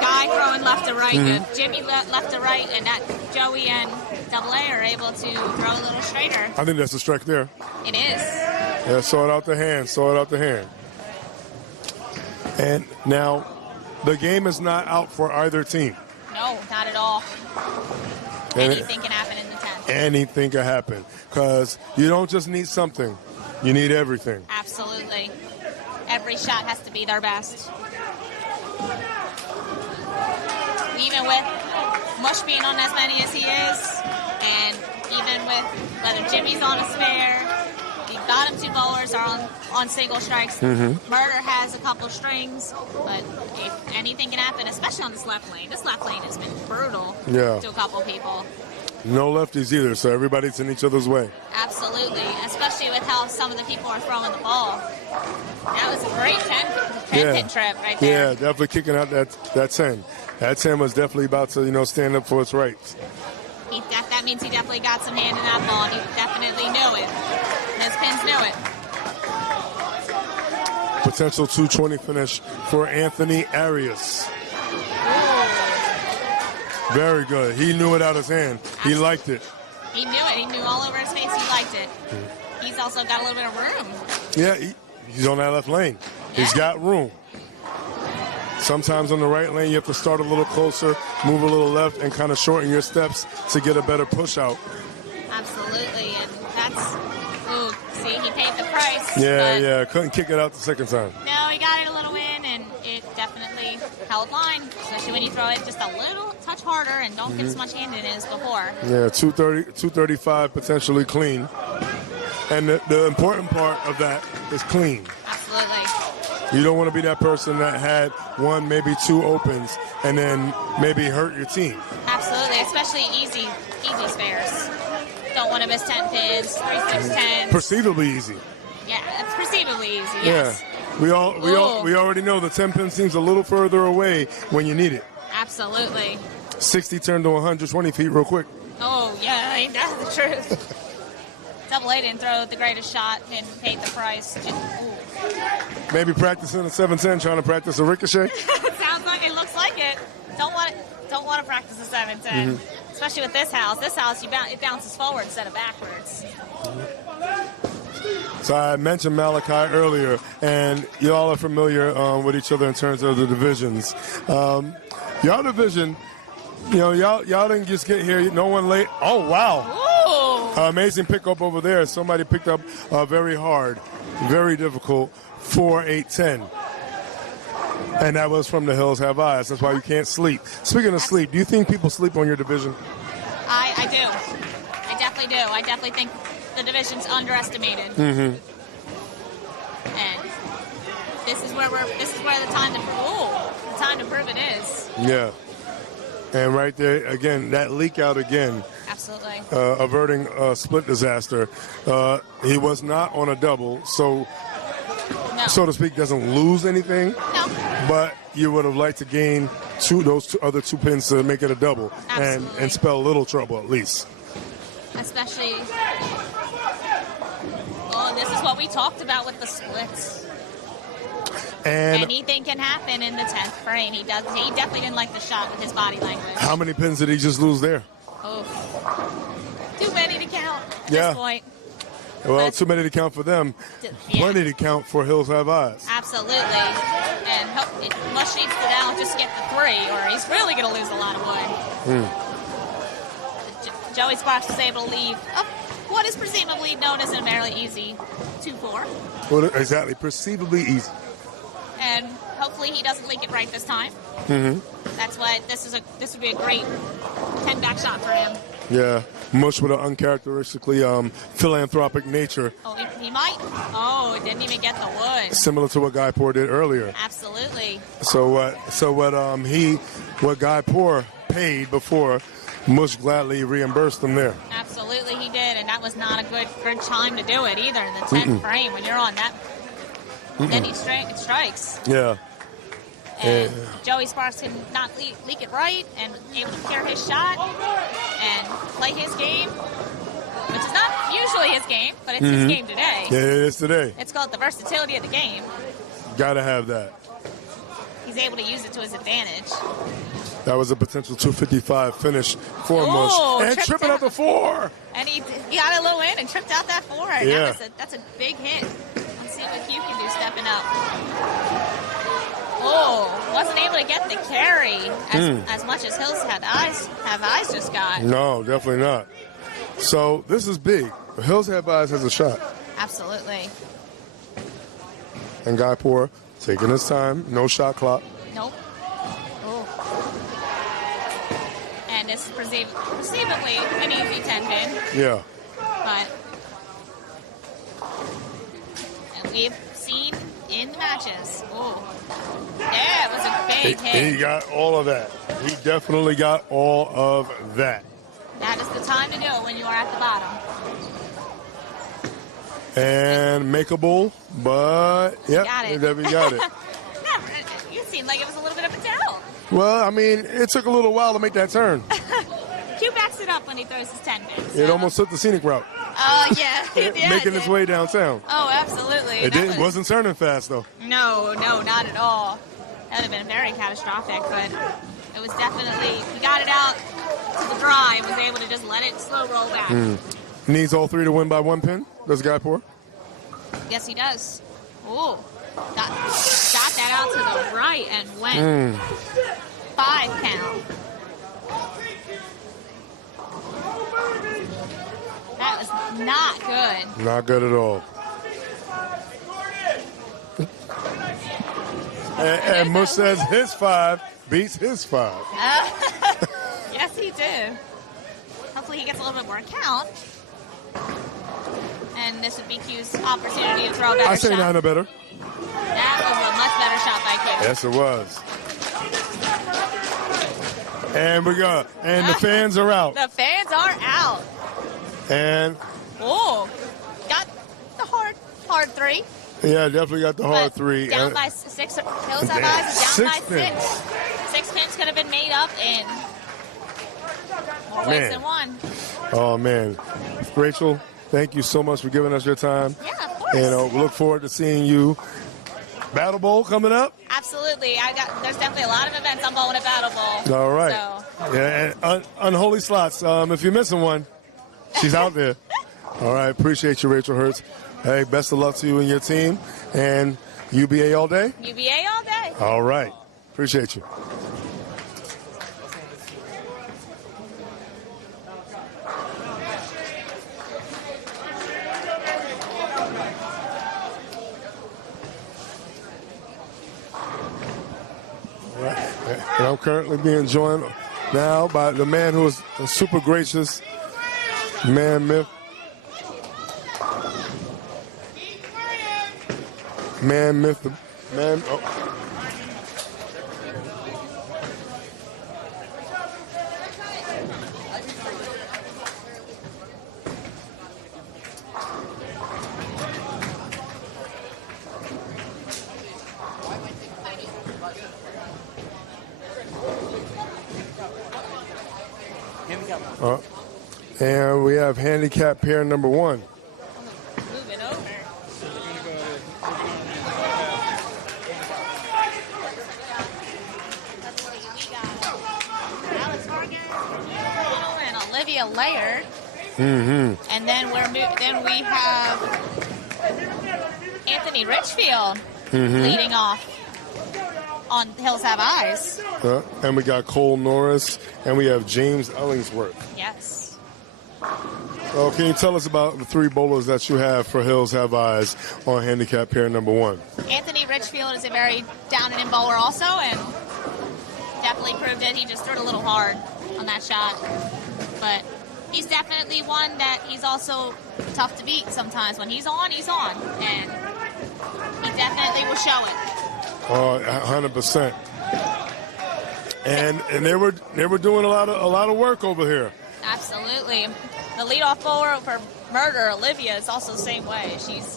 Guy throwing left to right. You have Jimmy left to right. And that Joey and AA are able to throw a little straighter. I think that's a strike there. It is. Yeah, saw it out the hand. And now, the game is not out for either team. No, not at all. Anything can happen in the 10th. Anything can happen. Because you don't just need something. You need everything. Absolutely. Every shot has to be their best. Even with Mush being on as many as he is, and even with whether Jimmy's on a spare, the bottom 2 bowlers are on single strikes. Murder has a couple strings, but if anything can happen, especially on this left lane. This left lane has been brutal to a couple people. No lefties either, so everybody's in each other's way. Absolutely, especially with how some of the people are throwing the ball. That was a great 10-pin trip right there. Yeah, definitely kicking out that 10. That 10 was definitely about to, stand up for its rights. That means he definitely got some hand in that ball. He definitely knew it. Those pins knew it. Potential 220 finish for Anthony Arias. Very good. He knew it out of his hand. He liked it. He knew it. He knew all over his face. He liked it. He's also got a little bit of room. Yeah, he's on that left lane. He's got room. Sometimes on the right lane, you have to start a little closer, move a little left, and kind of shorten your steps to get a better push out. Absolutely. And that's, see, he paid the price. Yeah, but yeah. Couldn't kick it out the second time. No, he got it a little in, and it definitely held line, especially when you throw it just a little touch harder and don't get as much hand in it as before. Yeah, 230, 235 potentially clean. And the important part of that is clean. Absolutely. You don't want to be that person that had one, maybe two opens, and then maybe hurt your team. Absolutely, especially easy spares. Don't want to miss 10 pins, 3, 6, 10. Perceivably easy. Yeah, it's perceivably easy, yes. Yeah. We already know the 10 pin seems a little further away when you need it. Absolutely. 60 turned to 120 feet real quick. Oh, yeah, ain't that the truth? Double A didn't throw the greatest shot and paid the price. Maybe practicing a 710, trying to practice a ricochet. Sounds like it. Looks like it. Don't want to practice a 710, especially with this house. This house, it bounces forward instead of backwards. So I mentioned Malachi earlier, and y'all are familiar with each other in terms of the divisions. Y'all division, y'all didn't just get here. No one late. Oh wow! Amazing pickup over there. Somebody picked up very hard, very difficult 4-8-10. And that was from the Hills Have Eyes. That's why you can't sleep. Speaking of sleep, do you think people sleep on your division? I do. I definitely do. I definitely think the division's underestimated. Mm-hmm. And this is where the time to prove it is. Yeah. And right there, again, that leak out again. Absolutely. Averting a split disaster. He was not on a double, so to speak, doesn't lose anything. No. But you would have liked to gain those other two pins to make it a double and spell a little trouble at least. Especially, this is what we talked about with the splits. And anything can happen in the 10th frame. He definitely didn't like the shot with his body language. How many pins did he just lose there? Oh, too many to count at Yeah. this point. Well, too many to count for them. Plenty to count for Hills Have Eyes. Absolutely. And Mush needs to now just get the 3, or he's really going to lose a lot of wood. Joey Sparks was able to leave what is presumably known as a fairly easy 2-4. Well, exactly. Perceivably easy. And hopefully he doesn't leak it right this time. Mm-hmm. That's why this would be a great 10-back shot for him. Yeah, Mush with an uncharacteristically philanthropic nature. Oh, he might. Oh, it didn't even get the wood. Similar to what Guy Poor did earlier. Absolutely. So what Guy Poor paid before, Mush gladly reimbursed him there. Absolutely, he did, and that was not a good time to do it either in the 10th frame when you're on that. Then it strikes. Yeah. And Joey Sparks can not leak it right and able to clear his shot and play his game, which is not usually his game, but it's his game today. Yeah, it is today. It's called the versatility of the game. Gotta have that. He's able to use it to his advantage. That was a potential 255 finish for Mush. And tripping out the 4. And he got a little in and tripped out that 4. And yeah. That's a big hit. Let's see what Hugh can do stepping up. Oh, wasn't able to get the carry as much as Hills Have Eyes just got. No, definitely not. So this is big. Hills Have Eyes has a shot. Absolutely. And Guy Poor taking his time. No shot clock. Nope. Oh. And this is perceivably an easy 10-pin. Yeah. But we've seen in the matches. Oh. Yeah, it was a big hit. He got all of that. He definitely got all of that. That is the time to go when you are at the bottom. And makeable, but yep, we got it. You seemed like it was a little bit of a tell. Well, I mean, it took a little while to make that turn. Q backs it up when he throws his 10-pin. So. It almost took the scenic route. Oh, yeah. Making its way downtown. Oh, absolutely. It wasn't turning fast, though. No, not at all. That would have been very catastrophic, but it was definitely, he got it out to the dry and was able to just let it slow roll back. Needs all 3 to win by 1 pin. Does Guy Poor? Yes, he does. Ooh. Got that out to the right and went 5 count. That was not good. Not good at all. And Mush says his 5 beats his 5. Yes, he did. Hopefully he gets a little bit more count. And this would be Q's opportunity to throw a better I say shot. 9 or better. That was a much better shot by Q. Yes, it was. And we go. And the fans are out. The fans are out. And Oh, got the hard 3. yeah, definitely got the hard But 3. Down by 6. Hills Have Eyes is down by 6. 6 pins could have been made up in more ways than one. Oh, man. Rachel, thank you so much for giving us your time. Yeah, of course. And we look forward to seeing you. Battle Bowl coming up. Absolutely. There's definitely a lot of events I'm bowling at Battle Bowl. All right. So. Yeah, and Unholy Slots. If you're missing one, she's out there. All right. Appreciate you, Rachel Hertz. Hey, best of luck to you and your team. And UBA all day? UBA all day. All right. Appreciate you. And I'm currently being joined now by the man who is super gracious, Man Myth. Man Myth, the man. Oh. And we have handicap pair number 1. Moving over. Let's see, we got Alex Morgan and Olivia Laird. Mm-hmm. And then we have Anthony Richfield leading off on Hills Have Eyes. And we got Cole Norris, and we have James Ellingsworth. Yes. Well, can you tell us about the 3 bowlers that you have for Hills Have Eyes on handicap pair number 1? Anthony Richfield is a very down and in bowler also, and definitely proved it. He just threw it a little hard on that shot. But he's definitely one that he's also tough to beat sometimes. When he's on, and he definitely will show it. 100%. And they were doing a lot of work over here. Absolutely. The leadoff bowler for Murder, Olivia, is also the same way. She's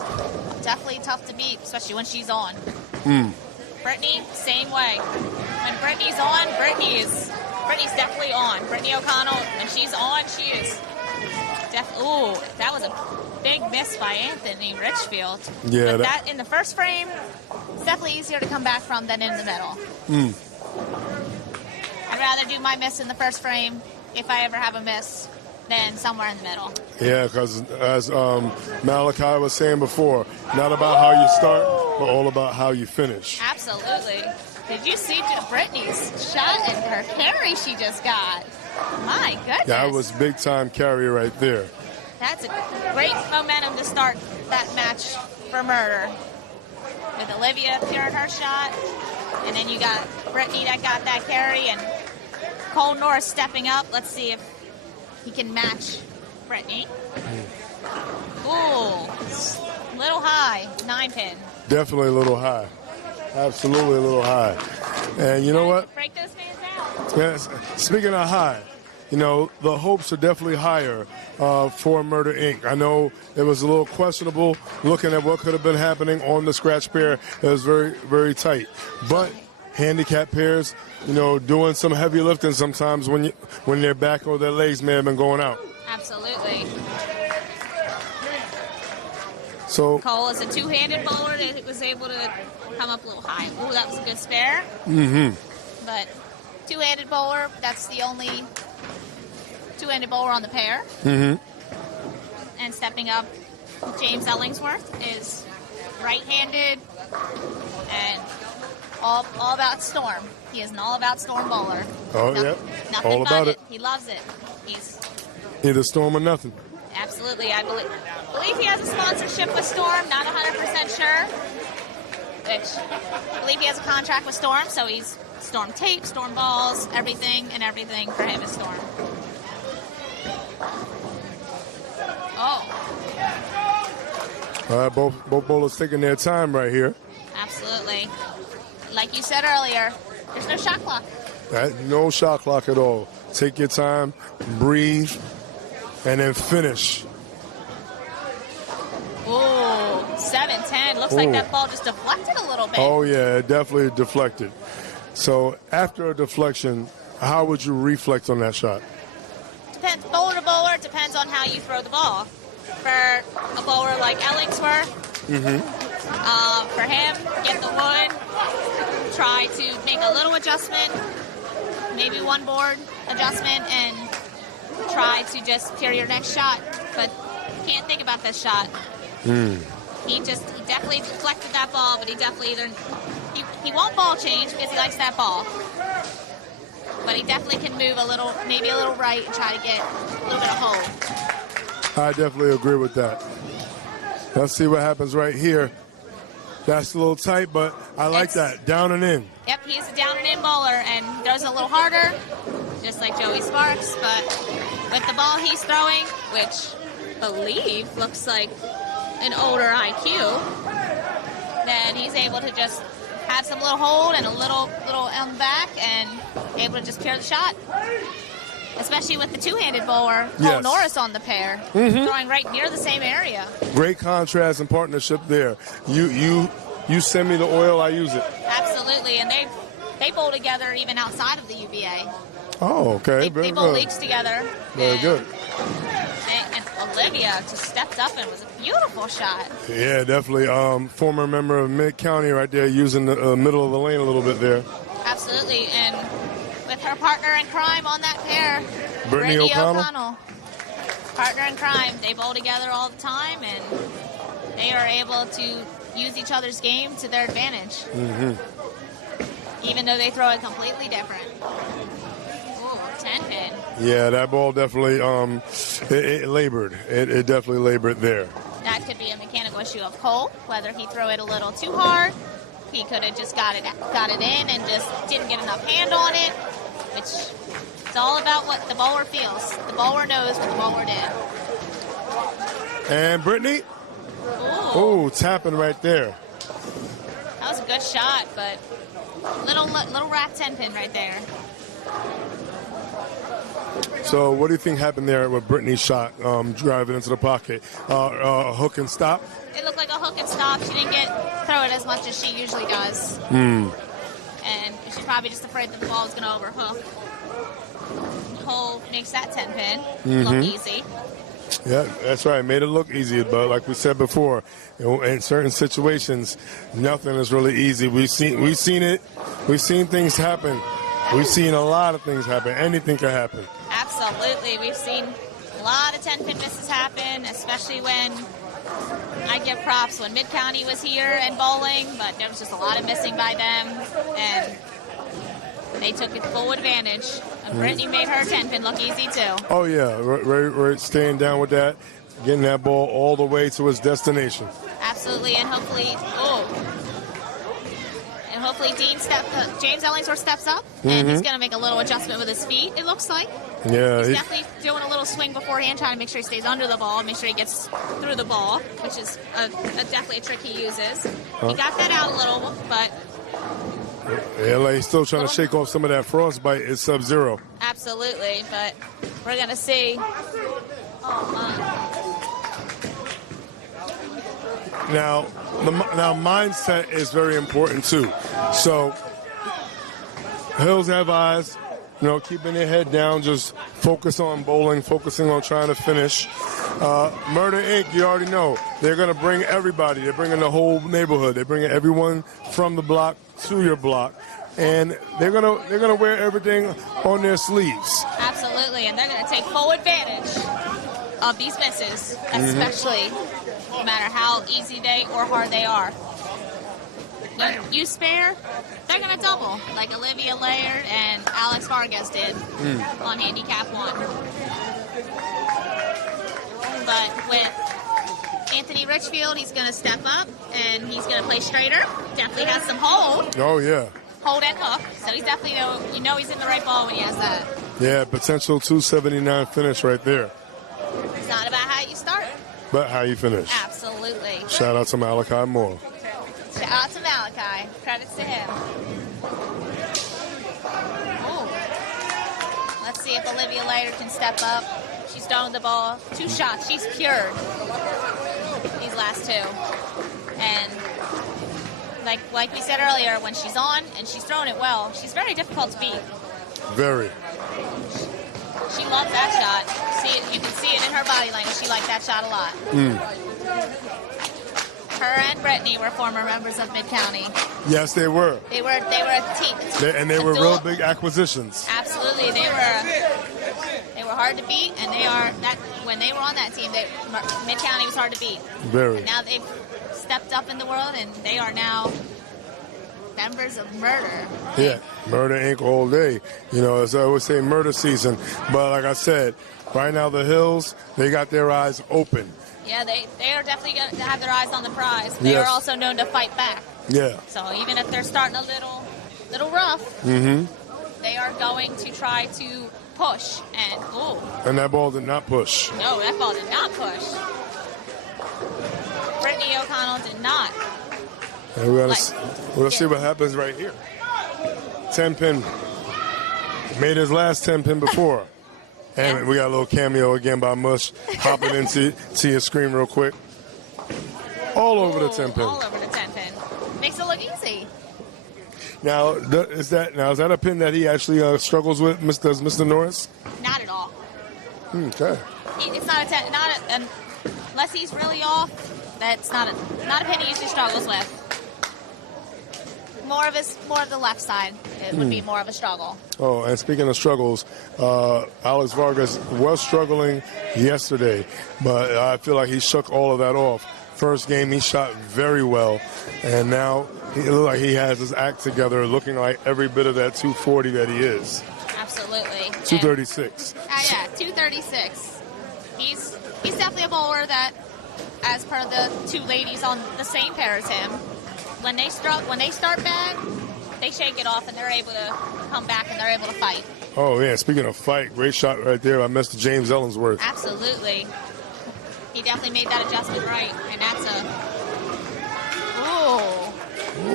definitely tough to beat, especially when she's on. Brittany, same way. When Brittany's on, Brittany's definitely on. Brittany O'Connell, when she's on, she is ooh, that was a big miss by Anthony Richfield. Yeah. But that in the first frame, it's definitely easier to come back from than in the middle. I'd rather do my miss in the first frame, if I ever have a miss, than somewhere in the middle. Yeah, because as Malachi was saying before, not about how you start, but all about how you finish. Absolutely. Did you see Brittany's shot and her carry she just got? My goodness. That was big time carry right there. That's a great momentum to start that match for Murder. With Olivia clearing her shot, and then you got Brittany that got that carry, and Cole Norris stepping up. Let's see if he can match Brittany. Ooh, little high, 9 pin. Definitely a little high. Absolutely a little high. And you know what? Break those fans out. Yes, speaking of high, you know, the hopes are definitely higher for Murder Inc. I know it was a little questionable looking at what could have been happening on the scratch pair. It was very, very tight. But handicap pairs, you know, doing some heavy lifting sometimes when their back or their legs may have been going out. Absolutely. So Cole is a two-handed bowler that was able to come up a little high. Ooh, that was a good spare. But two-handed bowler, that's the only two-handed bowler on the pair. And stepping up, James Ellingsworth is right-handed and all about storm. He is an all-about storm bowler. Nothing all about it. He loves it. He's Either storm or nothing. absolutely. I believe he has a sponsorship with Storm. Not 100% sure. which I believe he has a contract with Storm, so he's Storm tape, Storm balls, everything for him is Storm. Oh. Both bowlers taking their time right here. Absolutely. Like you said earlier, there's no shot clock. No shot clock at all. Take your time, breathe, and then finish. Ooh, 7-10. Looks like that ball just deflected a little bit. Oh, yeah, it definitely deflected. So after a deflection, how would you reflect on that shot? Depends, bowler to bowler. It depends on how you throw the ball. For a bowler like Ellingsworth, for him, get the wood, try to make a little adjustment, maybe one board adjustment, and try to just carry your next shot. But can't think about this shot. He definitely deflected that ball, but he definitely he won't ball change because he likes that ball. But he definitely can move a little, maybe a little right and try to get a little bit of hold. I definitely agree with that. Let's see what happens right here. That's a little tight, but I like that. Down and in. Yep, he's a down and in bowler and throws a little harder, just like Joey Sparks. But with the ball he's throwing, which I believe looks like an older IQ, then he's able to just have some little hold and a little on the back and able to just pair the shot. Especially with the two-handed bowler, Cole Norris on the pair, throwing right near the same area. Great contrast and partnership there. You send me the oil, I use it. Absolutely, and they bowl together even outside of the UBA. Oh, okay. They bowl leagues together. Very good. And Olivia just stepped up and it was a beautiful shot. Yeah, definitely. Former member of Mid-County right there, using the middle of the lane a little bit there. Absolutely, and with her partner in crime on that pair, Brittany O'Connell. Partner in crime. They bowl together all the time, and they are able to use each other's game to their advantage. Even though they throw it completely different. Ooh, 10-pin. Yeah, that ball definitely it labored. It definitely labored there. That could be a mechanical issue of Cole, whether he threw it a little too hard. He could have just got it in and just didn't get enough hand on it, which it's all about what the bowler feels. The bowler knows what the bowler did. And Brittany? Ooh, tapping right there. that was a good shot, but little rack 10-pin right there. So what do you think happened there with Brittany's shot, driving into the pocket? Hook and stop? It looked like a hook and stop. She didn't throw it as much as she usually does. And she's probably just afraid that the ball was going to overhook. Cole makes that 10-pin look easy. Yeah, that's right. Made it look easy, but like we said before, in certain situations, nothing is really easy. We've seen it. We've seen things happen. We've seen a lot of things happen. Anything can happen. Absolutely. We've seen a lot of 10-pin misses happen, especially when I give props when Mid-County was here and bowling, but there was just a lot of missing by them, and they took it full advantage. And Brittany made her 10-pin look easy, too. Oh, yeah. Right, staying down with that, getting that ball all the way to its destination. Absolutely, and hopefully, James Ellingsworth steps up, and he's going to make a little adjustment with his feet, it looks like. Yeah. He's definitely doing a little swing beforehand, trying to make sure he stays under the ball, make sure he gets through the ball, which is definitely a trick he uses. He got that out a little, but... Yeah, like he's still trying to shake off some of that frostbite. It's Sub-Zero. Absolutely, but we're going to see. Now mindset is very important too. So Hills have eyes, keeping their head down, just focus on bowling, focusing on trying to finish. Murder Inc., you already know, they're going to bring everybody. They're bringing the whole neighborhood. They're bringing everyone from the block to your block, and they're gonna wear everything on their sleeves. Absolutely, and they're going to take full advantage of these misses, especially no matter how easy or hard they are. You spare, they're going to double, like Olivia Laird and Alex Vargas did on Handicap 1. But with Anthony Richfield, he's going to step up, and he's going to play straighter. Definitely has some hold. Oh, yeah. Hold and hook. So he's definitely, he's in the right ball when he has that. Yeah, potential 279 finish right there. It's not about how you start. But how you finish. Absolutely. Shout out to Malachi Moore. Shout out to Malachi. Credits to him. Ooh. Let's see if Olivia Leiter can step up. She's throwing the ball. 2 shots. She's cured. These last 2. And like we said earlier, when she's on and she's throwing it well, she's very difficult to beat. Very. She loves that shot. You can see it in her body language. She liked that shot a lot. Her and Brittany were former members of Mid-County. Yes, they were. They were a team. They were real big acquisitions. Absolutely. They were hard to beat, and when they were on that team, Mid-County was hard to beat. Very. And now they've stepped up in the world, and they are now members of Murder. Yeah, Murder Inc. all day. As I always say, murder season. But like I said, right now the Hills, they got their eyes open. Yeah, they are definitely going to have their eyes on the prize. They are also known to fight back. Yeah. So even if they're starting a little rough, they are going to try to push. And that ball did not push. No, that ball did not push. Brittany O'Connell did not. And we'll see what happens right here. 10-pin. Made his last 10-pin before. And we got a little cameo again by Mush hopping into your screen real quick. All over the 10-pin. All over the 10-pin. Makes it look easy. Now, is that a pin that he actually struggles with, does Mr. Norris? Not at all. Okay. It's not unless he's really off. That's not a pin he usually struggles with. More of the left side. It would be more of a struggle. Oh, and speaking of struggles, Alex Vargas was struggling yesterday, but I feel like he shook all of that off. First game, he shot very well, and now he looks like he has his act together, looking like every bit of that 240 that he is. Absolutely. 236. Yeah, 236. He's definitely a bowler that, as per the 2 ladies on the same pair as him, when they start bad, they shake it off and they're able to come back and they're able to fight. Oh, yeah. Speaking of fight, great shot right there by Mr. James Ellensworth. Absolutely. He definitely made that adjustment right. And that's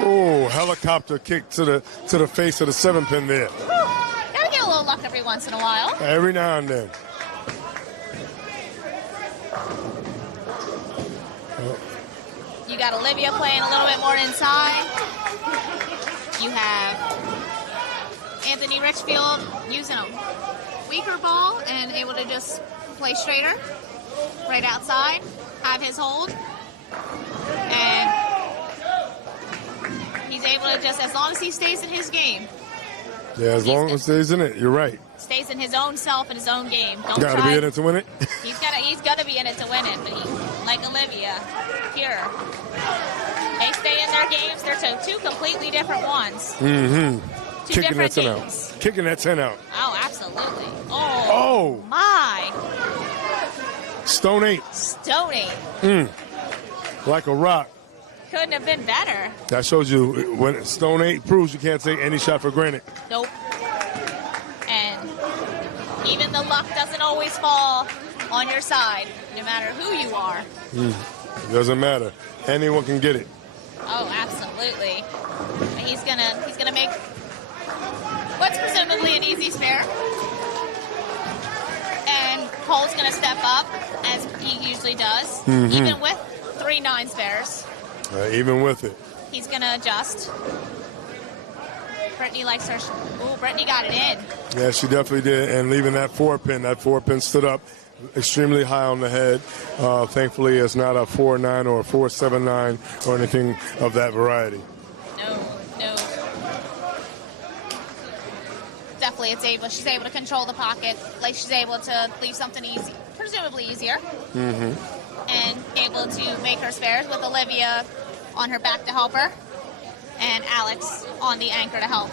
Ooh, helicopter kick to the face of the 7-pin there. Gotta get a little luck every once in a while. Every now and then. You got Olivia playing a little bit more inside. You have Anthony Richfield using a weaker ball and able to just play straighter right outside, have his hold. And he's able to just, as long as he stays in his game. Yeah, as long as he stays in it, you're right. Stays in his own self and his own game. Got to be in it to win it. He's got to be in it to win it. But like Olivia, here, they stay in their games. They're two completely different ones. Mm-hmm. Two different teams. Kicking that 10 out. Oh, absolutely. Oh my. Stone 8. Stone 8. Like a rock. Couldn't have been better. That shows you when Stone 8 proves you can't take any shot for granted. Nope. And even the luck doesn't always fall on your side, no matter who you are. Doesn't matter. Anyone can get it. Oh, absolutely. And he's gonna make what's presumably an easy spare. And Cole's gonna step up as he usually does, even with 3 9 spares. Even with it. He's going to adjust. Brittany likes her. Ooh, Brittany got it in. Yeah, she definitely did. And leaving that 4-pin. That 4-pin stood up extremely high on the head. Thankfully, it's not a 4-9 or a 4-7-9 or anything of that variety. No. Definitely, she's able to control the pocket. Like she's able to leave something easy, presumably easier. And able to make her spares with Olivia on her back to help her, and Alex on the anchor to help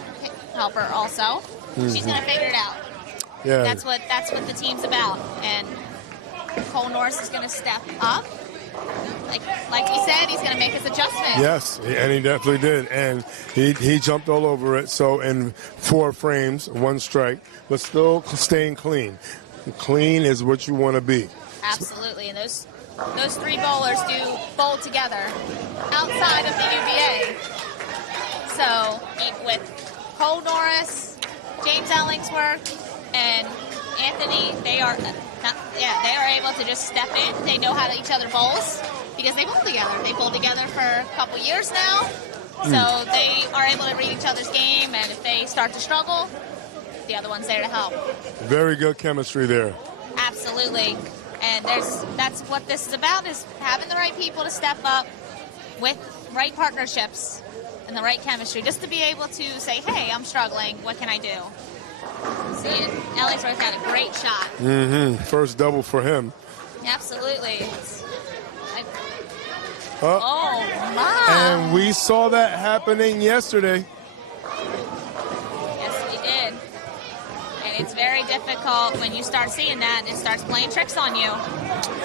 her also. She's gonna figure it out. Yeah, that's what the team's about. And Cole Norris is gonna step up like we said, he's going to make his adjustment. Yes, and he definitely did. And he jumped all over it. So in 4 frames, 1 strike, but still staying clean. Clean is what you want to be. Absolutely. And those 3 bowlers do bowl together outside of the UBA. So with Cole Norris, James Ellingsworth, and Anthony, they are able to just step in. They know how to each other bowls because they bowl together. They bowl together for a couple years now. So they are able to read each other's game, and if they start to struggle, the other one's there to help. Very good chemistry there. Absolutely. And that's what this is about, is having the right people to step up with right partnerships and the right chemistry, just to be able to say, hey, I'm struggling, what can I do? See, Ellingsworth had a great shot. First double for him. Absolutely. Oh. Oh, my. And we saw that happening yesterday. Yes, we did. And it's very difficult when you start seeing that and it starts playing tricks on you.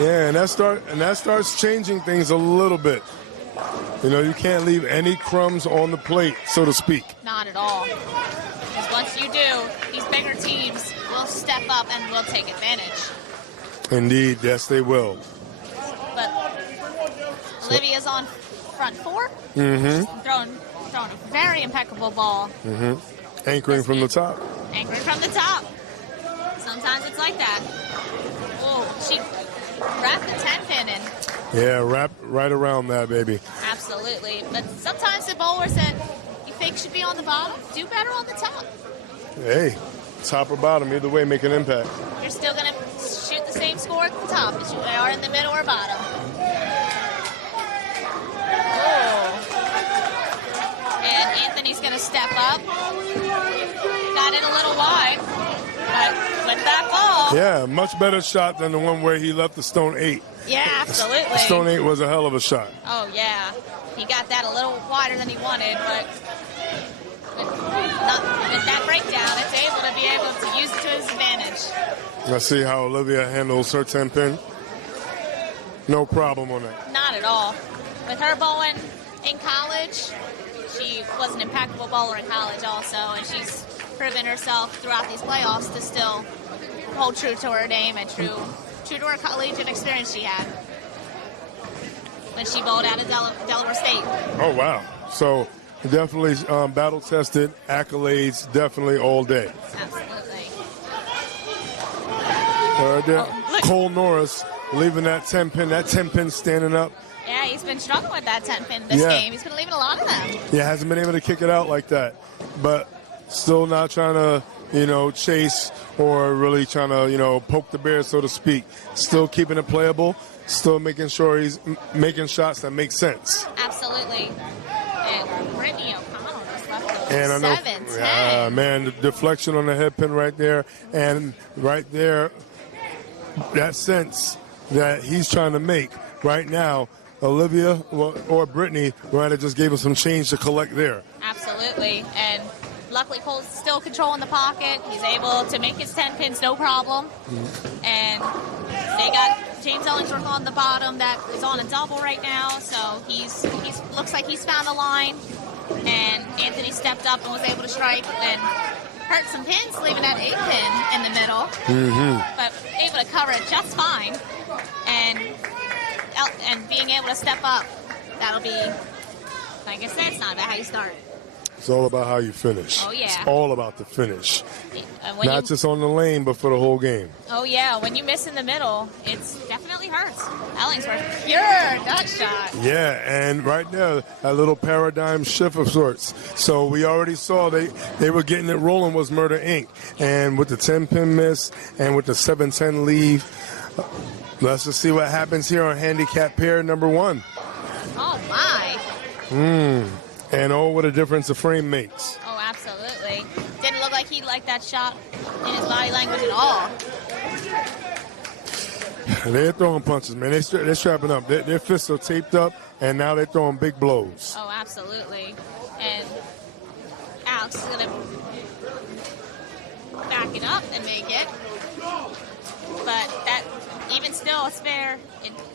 Yeah, and that starts changing things a little bit. You know, you can't leave any crumbs on the plate, so to speak. Not at all. Because once you do, these bigger teams will step up and will take advantage. Indeed, yes, they will. But Olivia's on front 4. She's throwing a very impeccable ball. Anchoring from the top. Anchoring from the top. Sometimes it's like that. Oh, she wrapped the 10-pin in. Yeah, wrap right around that, baby. Absolutely. But sometimes the bowlers that you think should be on the bottom do better on the top. Hey, top or bottom, either way, make an impact. You're still going to shoot the same score at the top as you are in the middle or bottom. And Anthony's going to step up. Got it a little wide, but with that ball. Yeah, much better shot than the one where he left the stone 8. Yeah, absolutely. Stone 8 was a hell of a shot. Oh, yeah. He got that a little wider than he wanted, but with that breakdown, it's able to use it to his advantage. Let's see how Olivia handles her 10-pin. No problem on that. Not at all. With her bowling in college, she was an impeccable bowler in college also, and she's proven herself throughout these playoffs to still hold true to her name and true to her collegiate experience she had when she bowled out of Delaware State. Oh, wow. So definitely battle-tested, accolades, definitely all day. Absolutely. Cole Norris leaving that 10-pin standing up. Yeah, he's been struggling with that 10-pin this game. He's been leaving a lot of them. Yeah, hasn't been able to kick it out like that. But still not trying to, chase or really trying to, poke the bear, so to speak. Still keeping it playable. Still making sure he's making shots that make sense. Absolutely. And Brittany O'Connell just left And I know, 7-10. man, the deflection on the head pin right there. And right there, that sense that he's trying to make right now, Olivia or Brittany might have just gave him some change to collect there. Absolutely. And luckily Cole's still controlling the pocket. He's able to make his 10 pins no problem. And they got James Ellingsworth on the bottom that is on a double right now. So he's looks like he's found a line. And Anthony stepped up and was able to strike and hurt some pins, leaving that 8-pin in the middle. But able to cover it just fine. And being able to step up, that'll be, like I said, it's not about how you start. It's all about how you finish. Oh, yeah. It's all about the finish. Not just on the lane, but for the whole game. Oh, yeah. When you miss in the middle, it definitely hurts. Ellingsworth, pure nut shot. Yeah, and right there, a little paradigm shift of sorts. So we already saw they were getting it rolling was Murder Inc. And with the 10-pin miss and with the 7-10 leave, let's just see what happens here on handicap pair number 1. Oh, my. And what a difference the frame makes. Oh, absolutely. Didn't look like he liked that shot in his body language at all. They're throwing punches, man. They're strapping up. Their fists are taped up, and now they're throwing big blows. Oh, absolutely. And Alex is going to back it up and make it. but that even still, a spare,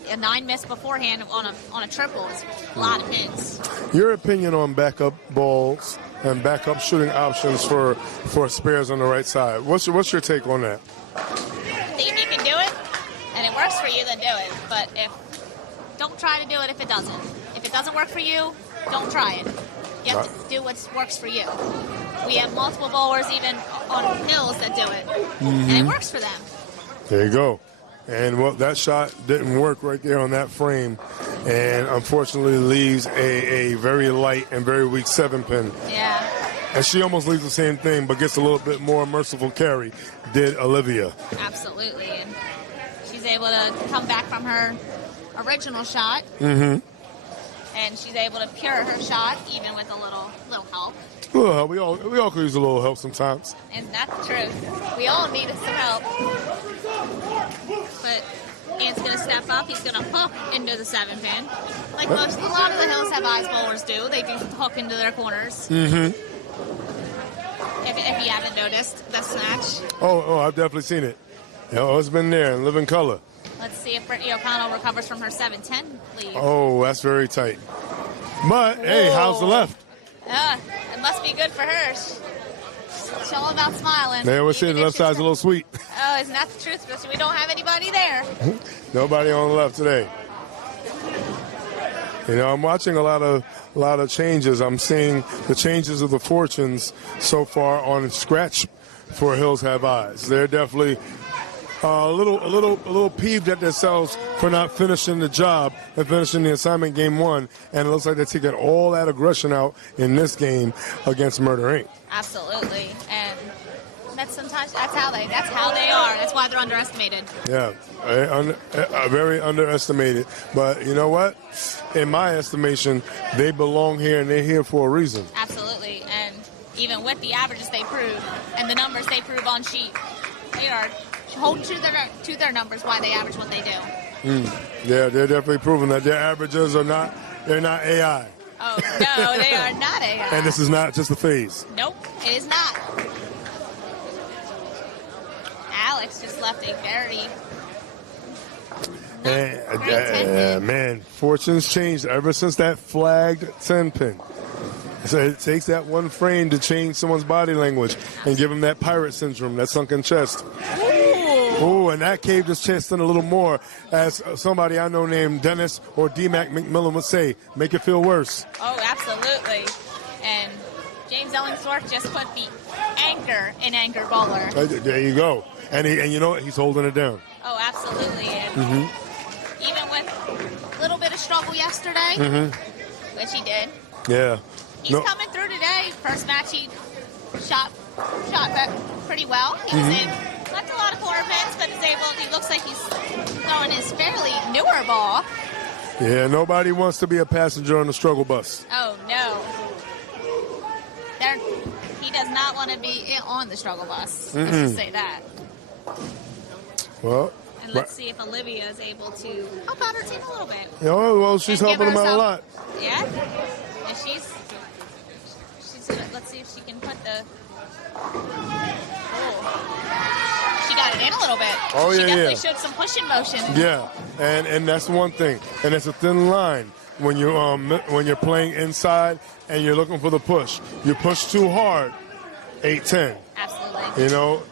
a 9 miss beforehand on a triple is a lot of hits. Your opinion on backup balls and backup shooting options for spares on the right side. What's your take on that? I think if you can do it and it works for you, then do it. But don't try to do it if it doesn't. If it doesn't work for you, don't try it. You have to do what works for you. We have multiple bowlers even on hills that do it, and it works for them. There you go. And well, that shot didn't work right there on that frame, and unfortunately leaves a very light and very weak 7-pin. Yeah. And she almost leaves the same thing, but gets a little bit more merciful carry, did Olivia. Absolutely. And she's able to come back from her original shot. And she's able to pure her shot, even with a little help. Well, we all could use a little help sometimes. Isn't that the truth? We all need some help. But Ant's going to step up. He's going to hook into the 7-pin. Like a lot of the Hills Have Eyes bowlers do. They just hook into their corners. If you haven't noticed the snatch. Oh, I've definitely seen it. It's been there in living color. Let's see if Brittany O'Connell recovers from her 7-10 lead. Oh, that's very tight. But, hey, how's the left? It must be good for her. She's all about smiling. They always say the left side's a little sweet. Oh, isn't that the truth? Because we don't have anybody there. Nobody on the left today. I'm watching a lot of changes. I'm seeing the changes of the fortunes so far on scratch for Hills Have Eyes. They're definitely a little peeved at themselves for not finishing the job and finishing the assignment game 1, and it looks like they're taking all that aggression out in this game against Murder Inc. Absolutely, and that's how they are. That's why they're underestimated. Yeah, very underestimated. But you know what? In my estimation, they belong here, and they're here for a reason. Absolutely, and even with the averages they prove and the numbers they prove on sheet, they are holding to their numbers why they average what they do. Yeah, they're definitely proving that their averages are not AI. Oh, no, they are not AI. And this is not just a phase. Nope, it is not. Alex just left a very man, fortunes changed ever since that flagged 10-pin. So it takes that one frame to change someone's body language and give them that pirate syndrome, that sunken chest. Ooh, and that caved his chest in a little more, as somebody I know named Dennis or D-Mac McMillan would say, make it feel worse. Oh, absolutely. And James Ellingsworth just put the anchor in anchor bowler. There you go. And you know what? He's holding it down. Oh, absolutely. And even with a little bit of struggle yesterday, which he did. Yeah. He's coming through today. First match he shot back pretty well. He was in left a lot of corner pins, but he looks like he's throwing his fairly newer ball. Yeah, nobody wants to be a passenger on the struggle bus. Oh, no. He does not want to be on the struggle bus. Let's just say that. Well, and let's see if Olivia is able to help out her team a little bit. Oh, well, she's helping them out a lot. Yeah. And she's gonna, let's see if she can put the. She got it in a little bit. Oh, she yeah, definitely showed some pushing motion. Yeah, and that's one thing. And it's a thin line when you're playing inside and you're looking for the push. You push too hard, 8-10. Absolutely.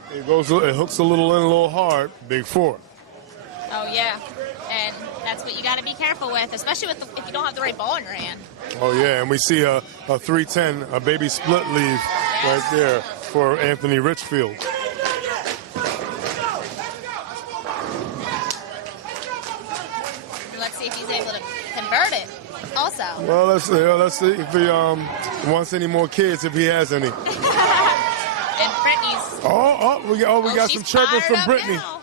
It hooks a little in a little hard, big 4. Oh, yeah. And that's what you got to be careful with, especially if you don't have the right ball in your hand. Oh, yeah, and we see a 3-10, a baby split leave right there for Anthony Richfield. Let's see if he's able to convert it also. Well, let's see if he wants any more kids, if he has any. And Brittany's... we got some chirping from Brittany. Now.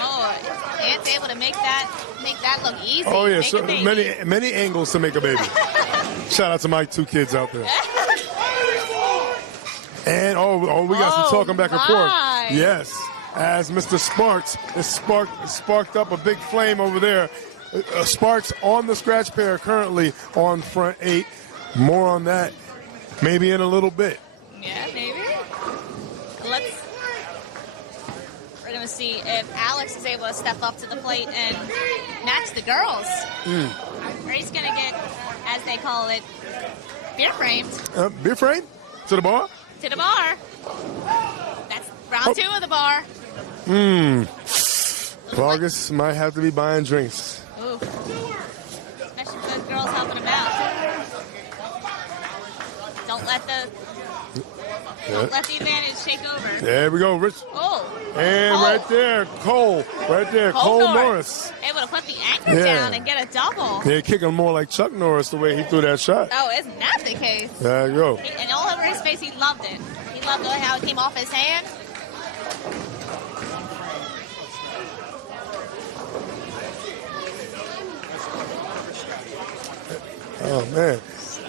Oh, Ant's able to make that look easy. Oh, yeah, so many angles to make a baby. Shout out to my 2 kids out there. And, we got some talking back and forth. Yes, as Mr. Sparks is sparked up a big flame over there. Sparks on the scratch pair currently on front 8. More on that maybe in a little bit. Yeah, maybe. We're going to see if Alex is able to step up to the plate and match the girls. Or he's going to get, as they call it, beer framed. Beer frame? To the bar? To the bar. That's round 2 of the bar. Vargas might have to be buying drinks. Ooh. Especially for the girls helping him out. Don't let the advantage take over. There we go, Rich. Oh. And right there, Cole. Right there, Cole Norris. Able to put the anchor down and get a double. They're kicking more like Chuck Norris the way he threw that shot. Oh, isn't that the case? There you go. And all over his face, he loved it. He loved how it came off his hand. Oh, man.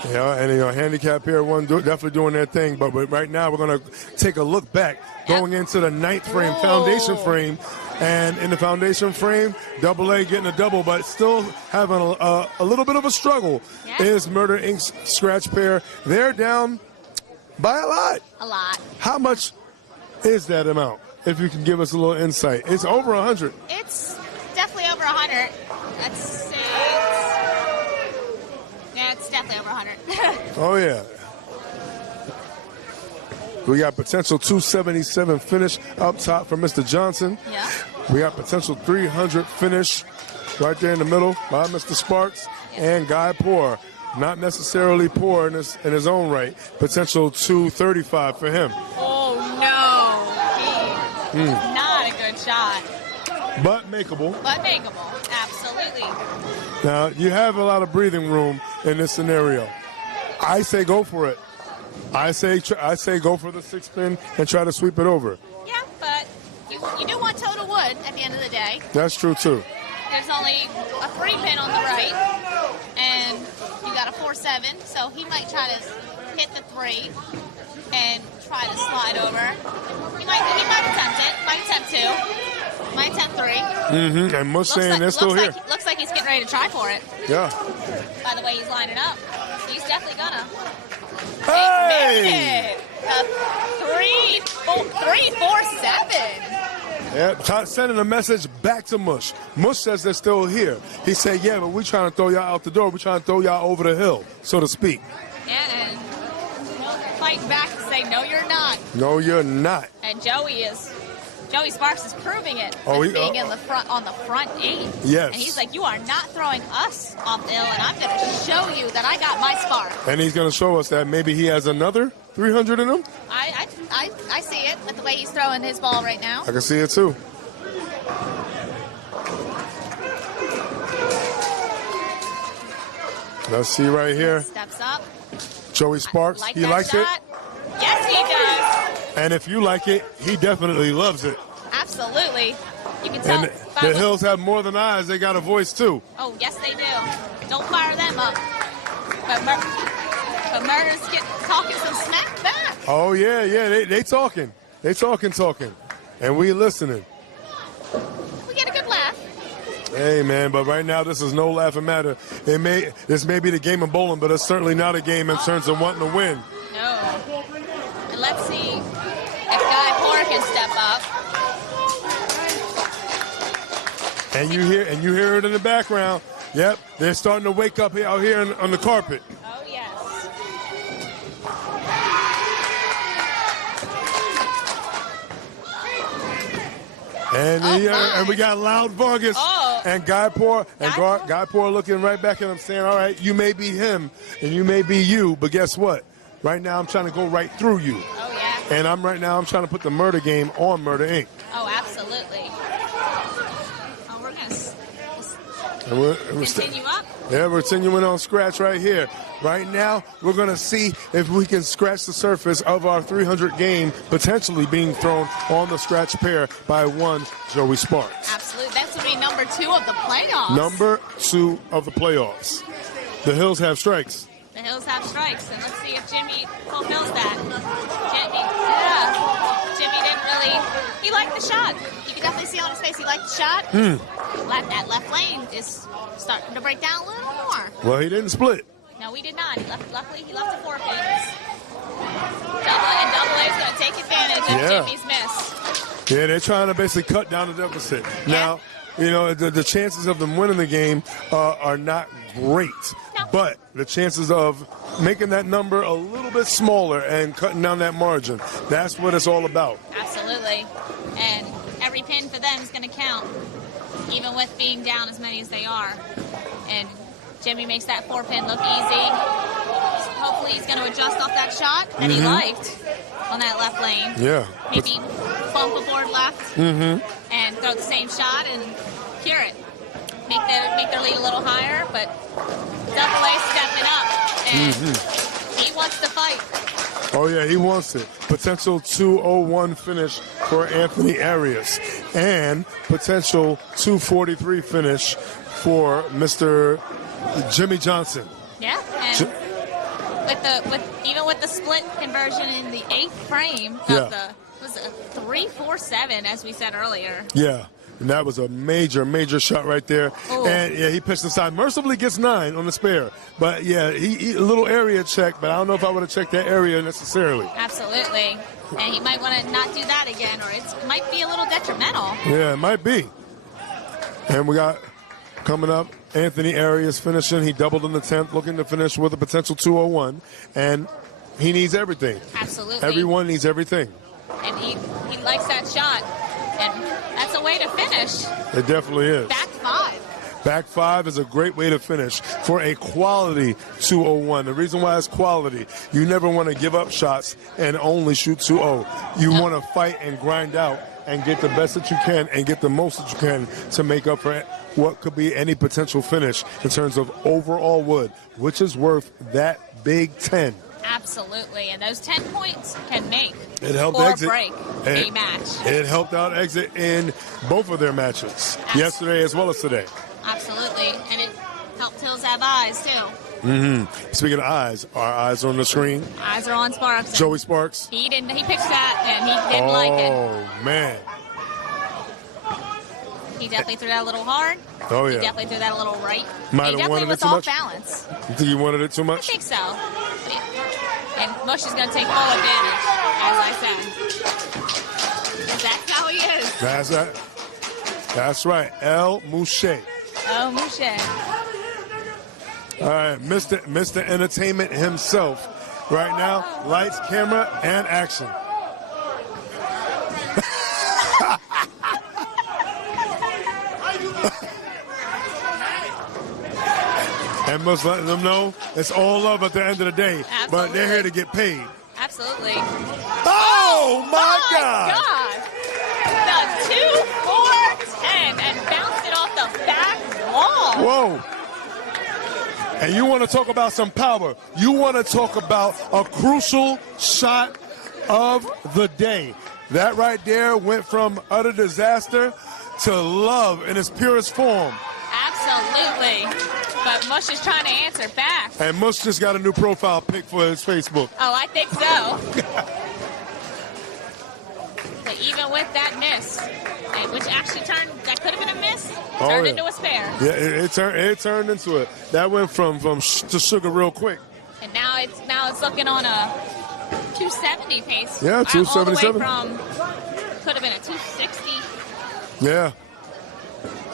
Handicap here, definitely doing their thing. But right now, we're going to take a look back, going into the 9th frame, foundation frame. And in the foundation frame, AA getting a double, but still having a little bit of a struggle is Murder Inc.'s scratch pair. They're down by a lot. A lot. How much is that amount? If you can give us a little insight. It's over 100. It's definitely over 100. Let's say it's definitely over 100. Oh, yeah. We got potential 277 finish up top for Mr. Johnson. Yeah. We got potential 300 finish right there in the middle by Mr. Sparks and Guy Poor. Not necessarily poor in his own right. Potential 235 for him. Oh, no. Not a good shot. But makeable. Absolutely. Now, you have a lot of breathing room in this scenario. I say go for it. I say go for the 6-pin and try to sweep it over. Yeah, but you do want total wood at the end of the day. That's true, too. There's only a 3-pin on the right, and you got a 4-7, so he might try to hit the 3 and try to slide over. He might attempt it. Might attempt 2. Might attempt 3. And Mush saying they're still here. Looks like he's getting ready to try for it. Yeah. By the way he's lining up. He's definitely gonna. Hey! A 3-4-7. Yeah, sending a message back to Mush. Mush says they're still here. He said, yeah, but we're trying to throw y'all out the door. We're trying to throw y'all over the hill, so to speak. Yeah, and fighting back to say, no, you're not. No, you're not. And Joey Sparks is proving it being in the front on the front 8. Yes. And he's like, you are not throwing us off the hill, and I'm going to show you that I got my spark. And he's going to show us that maybe he has another 300 in him. I see it with the way he's throwing his ball right now. I can see it too. Let's see right here. Steps up. Joey Sparks, he likes it. Yes, he does. And if you like it, he definitely loves it. Absolutely. You can tell. And the Hills have more than eyes. They got a voice too. Oh, yes, they do. Don't fire them up. But Murder's talking some smack back. Oh, yeah. They talking. They talking. And we listening. We get a good laugh. Hey, man, but right now this is no laughing matter. This may be the game of bowling, but it's certainly not a game in terms of wanting to win. No. And let's see if Guy Poor can step up. And you hear it in the background. Yep, they're starting to wake up out here on the carpet. Oh, yes. And we got Loud Vargas and Guy Poor. And Guy Poor looking right back at him saying, all right, you may be him and you may be you, but guess what? Right now I'm trying to go right through you. Oh, yeah. And I'm trying to put the murder game on Murder Inc. Oh, absolutely. Oh, we're going to continue up. Yeah, we're continuing on scratch right here. Right now, we're going to see if we can scratch the surface of our 300 game potentially being thrown on the scratch pair by one Joey Sparks. Absolutely. That's going to be number 2 of the playoffs. Number 2 of the playoffs. The Hills have strikes. The Hills have strikes, and let's see if Jimmy fulfills that. Jimmy didn't really. He liked the shot. You can definitely see on his face he liked the shot. That left lane is starting to break down a little more. Well, he didn't split. No, he did not. Luckily, he left the 4 pins. Double A is going to take advantage of Jimmy's miss. Yeah, they're trying to basically cut down the deficit. Now, you know, the chances of them winning the game are not great. No. But the chances of making that number a little bit smaller and cutting down that margin, that's what it's all about. Absolutely. And every pin for them is going to count, even with being down as many as they are. And Jimmy makes that 4-pin look easy. So hopefully he's going to adjust off that shot that he liked on that left lane. Yeah. Maybe bump a board left and throw the same shot and cure it. Make their lead a little higher, but Double A stepping up, and he wants to fight. Oh, yeah, he wants it. Potential 201 finish for Anthony Arias and potential 243 finish for Mr. Jimmy Johnson. Yeah, and even with the split conversion in the 8th frame of was a 3-4-7, as we said earlier. Yeah. And that was a major, major shot right there. Ooh. And, yeah, he pitched inside. Mercifully gets 9 on the spare. But, yeah, he a little area check, but I don't know if I would have checked that area necessarily. Absolutely. And he might want to not do that again, or it might be a little detrimental. Yeah, it might be. And we got coming up Anthony Arias finishing. He doubled in the 10th, looking to finish with a potential 201. And he needs everything. Absolutely. Everyone needs everything. And he likes that shot. And that's a way to finish. It definitely is. Back 5. Back 5 is a great way to finish for a quality 201. The reason why it's quality, you never want to give up shots and only shoot 2-0. You want to fight and grind out and get the best that you can and get the most that you can to make up for what could be any potential finish in terms of overall wood, which is worth that big 10. Absolutely, and those 10 points can make It or break a match. It helped out Exit in both of their matches, yesterday as well as today. Absolutely, and it helped Hills have eyes, too. Speaking of eyes, our eyes on the screen. Eyes are on Sparks. Joey Sparks. He pitched that, and he didn't like it. Oh, man. He definitely threw that a little hard. Oh, yeah. He definitely threw that a little right. Might He have definitely wanted it was too off much? balance. You think he wanted it too I much? think so. And Mush is going to take full advantage, as I said. 'Cause that's how he is. That's right. That's right. El Mouche. Oh, Mouche. All right, Mr. Entertainment himself. Right now, lights, camera, and action. And must let them know it's all love at the end of the day. Absolutely. But they're here to get paid. Absolutely. Oh, my God. The 2-4-10 and bounced it off the back wall. Whoa. And you want to talk about some power. You want to talk about a crucial shot of the day. That right there went from utter disaster to love in its purest form. Absolutely. But Mush is trying to answer back. And Mush just got a new profile pic for his Facebook. Oh, I think so. But even with that miss, which actually that could have been a miss, turned into a spare. Yeah, it turned into it. That went from to sugar real quick. And now it's looking on a 270 pace. Yeah, 277. All the way from could have been a 260. Yeah.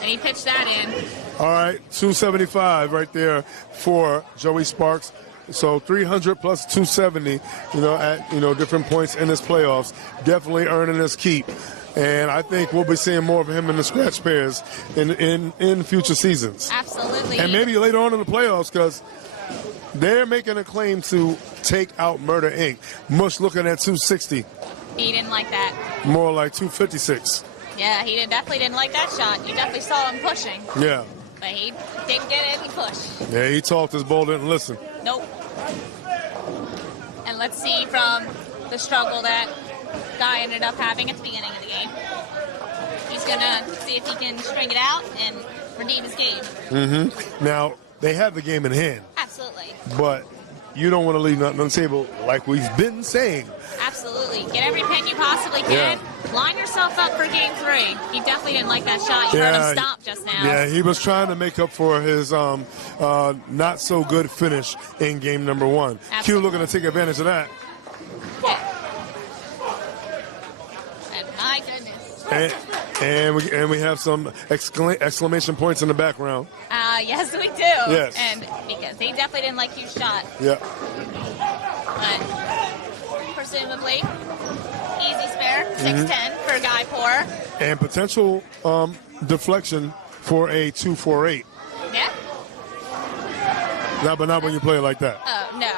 And he pitched that in. All right, 275 right there for Joey Sparks. So 300 plus 270, at different points in his playoffs, definitely earning his keep. And I think we'll be seeing more of him in the scratch pairs in future seasons. Absolutely. And maybe later on in the playoffs, because they're making a claim to take out Murder Inc. Mush looking at 260. He didn't like that. More like 256. Yeah, he definitely didn't like that shot. You definitely saw him pushing. Yeah. But he didn't get any push. Yeah, he talked, his ball didn't listen. Nope. And let's see from the struggle that Guy ended up having at the beginning of the game. He's going to see if he can string it out and redeem his game. Now, they have the game in hand. Absolutely. But you don't want to leave nothing on the table, like we've been saying. Absolutely. Get every pin you possibly can. Yeah. Line yourself up for game 3. He definitely didn't like that shot. You heard him stop just now. Yeah, he was trying to make up for his not so good finish in game number 1. Absolutely. Q looking to take advantage of that. And my goodness. And we have some exclamation points in the background. Yes, we do. Yes. And because they definitely didn't like your shot. Yeah. But presumably, easy spare, 6'10" for Guy Poor. And potential deflection for a 248. Yeah. But not when you play it like that. Oh, no.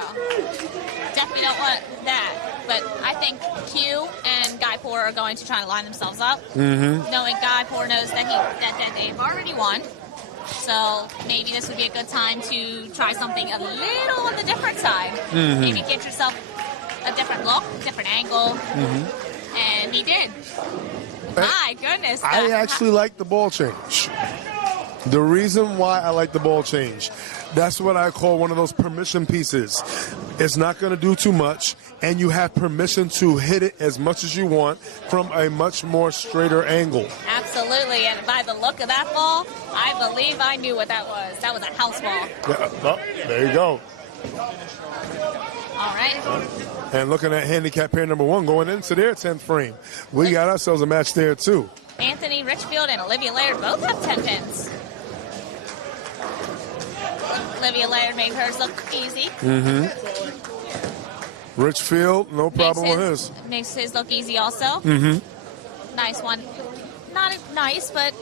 Definitely don't want that. But I think Q and Guy Poor are going to try to line themselves up. Knowing Guy Poor knows that they've already won. So maybe this would be a good time to try something a little on the different side. Maybe get yourself a different look, different angle. And he did. My goodness. I actually like the ball change. The reason why I like the ball change, that's what I call one of those permission pieces. It's not going to do too much, and you have permission to hit it as much as you want from a much more straighter angle. Absolutely, and by the look of that ball, I believe I knew what that was. That was a house ball. Yeah, oh, there you go. All right. And looking at handicap pair number 1 going into their 10th frame. We got ourselves a match there, too. Anthony Richfield and Olivia Laird both have 10 pins. Olivia Laird made hers look easy. Richfield, no problem with his. Makes his look easy also. Nice one. Not nice, but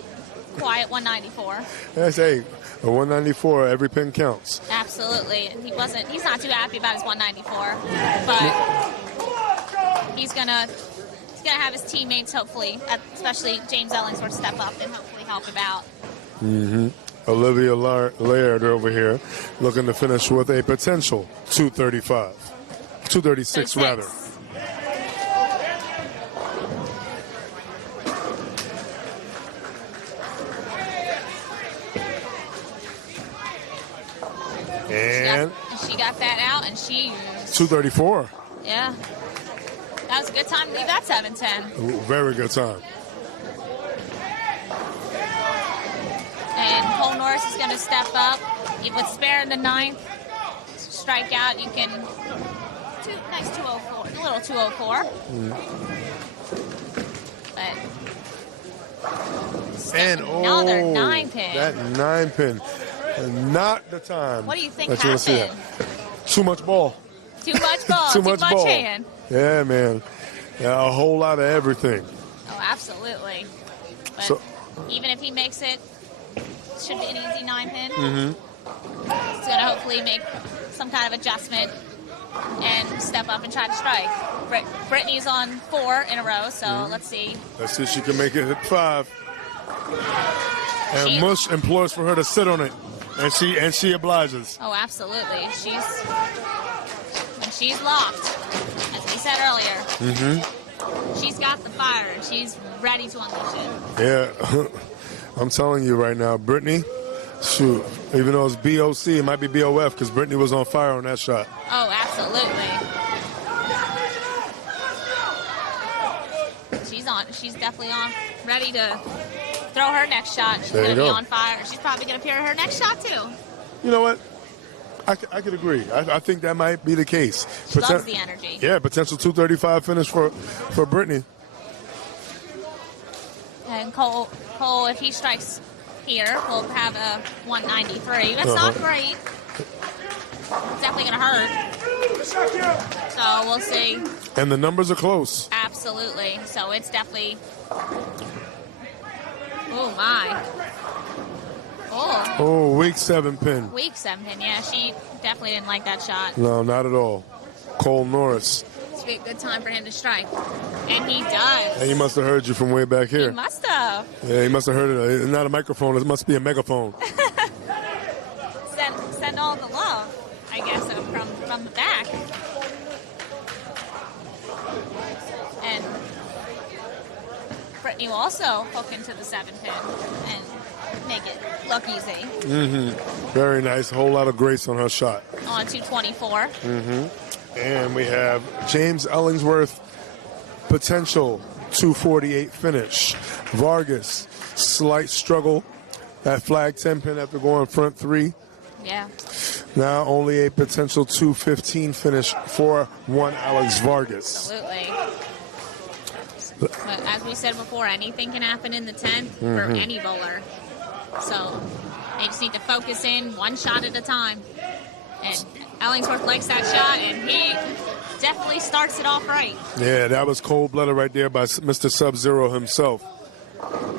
quiet 194. Yes, hey, a 194, every pin counts. Absolutely. He's not too happy about his 194, but he's gonna have his teammates hopefully, especially James Ellingsworth, step up and hopefully help him out. Olivia Laird over here looking to finish with a potential 236 rather. And she got that out, and she 234. Yeah, that was a good time to leave that 7-10. Very good time. And Cole Norris is going to step up with spare in the 9th. Strike out, you can nice 204, a little 204. But And another 9-pin. That 9-pin. Not the time. What do you think that you wanna see happened? that. Too much ball. Too much ball. Too Too much much ball. hand. Yeah, man. Yeah, a whole lot of everything. Oh, absolutely. But So- even if he makes it, should be an easy 9-pin. He's going to hopefully make some kind of adjustment and step up and try to strike. Brittany's on 4 in a row, so let's see. Let's see if she can make it hit 5. And She- Mush implores for her to sit on it, and she obliges. Oh, absolutely. She's locked, as we said earlier. She's got the fire, and she's ready to unleash it. Yeah, I'm telling you right now, Brittany, shoot, even though it's BOC, it might be BOF because Brittany was on fire on that shot. Oh, absolutely. She's definitely on, ready to throw her next shot. She's There going you to be go. on fire. She's probably going to appear her next shot, too. You know what? I could agree. I think that might be the case. She loves the energy. Yeah, potential 235 finish for Brittany. And Cole, if he strikes here, will have a 193. That's not great. It's definitely going to hurt. So we'll see. And the numbers are close. Absolutely. So it's definitely. Oh, my. Oh, Oh, weak 7 pin. weak 7-pin. Yeah, she definitely didn't like that shot. No, not at all. Cole Norris. It's a good time for him to strike. And he does. And he must have heard you from way back He here. must have. Yeah, he must have heard it. It's not a microphone. It must be a megaphone. Send all the love, I guess, from the back. And Brittany will also hook into the 7-pin and make it look easy. Very nice. Whole lot of grace on her shot. On 224. And we have James Ellingsworth, potential 248 finish. Vargas, slight struggle. That flag 10 pin after going front 3. Yeah. Now only a potential 215 finish for one Alex Vargas. Absolutely. But as we said before, anything can happen in the 10th for any bowler. So they just need to focus in one shot at a time. And Ellingsworth likes that shot, and he definitely starts it off right. Yeah, that was cold-blooded right there by Mr. Sub-Zero himself.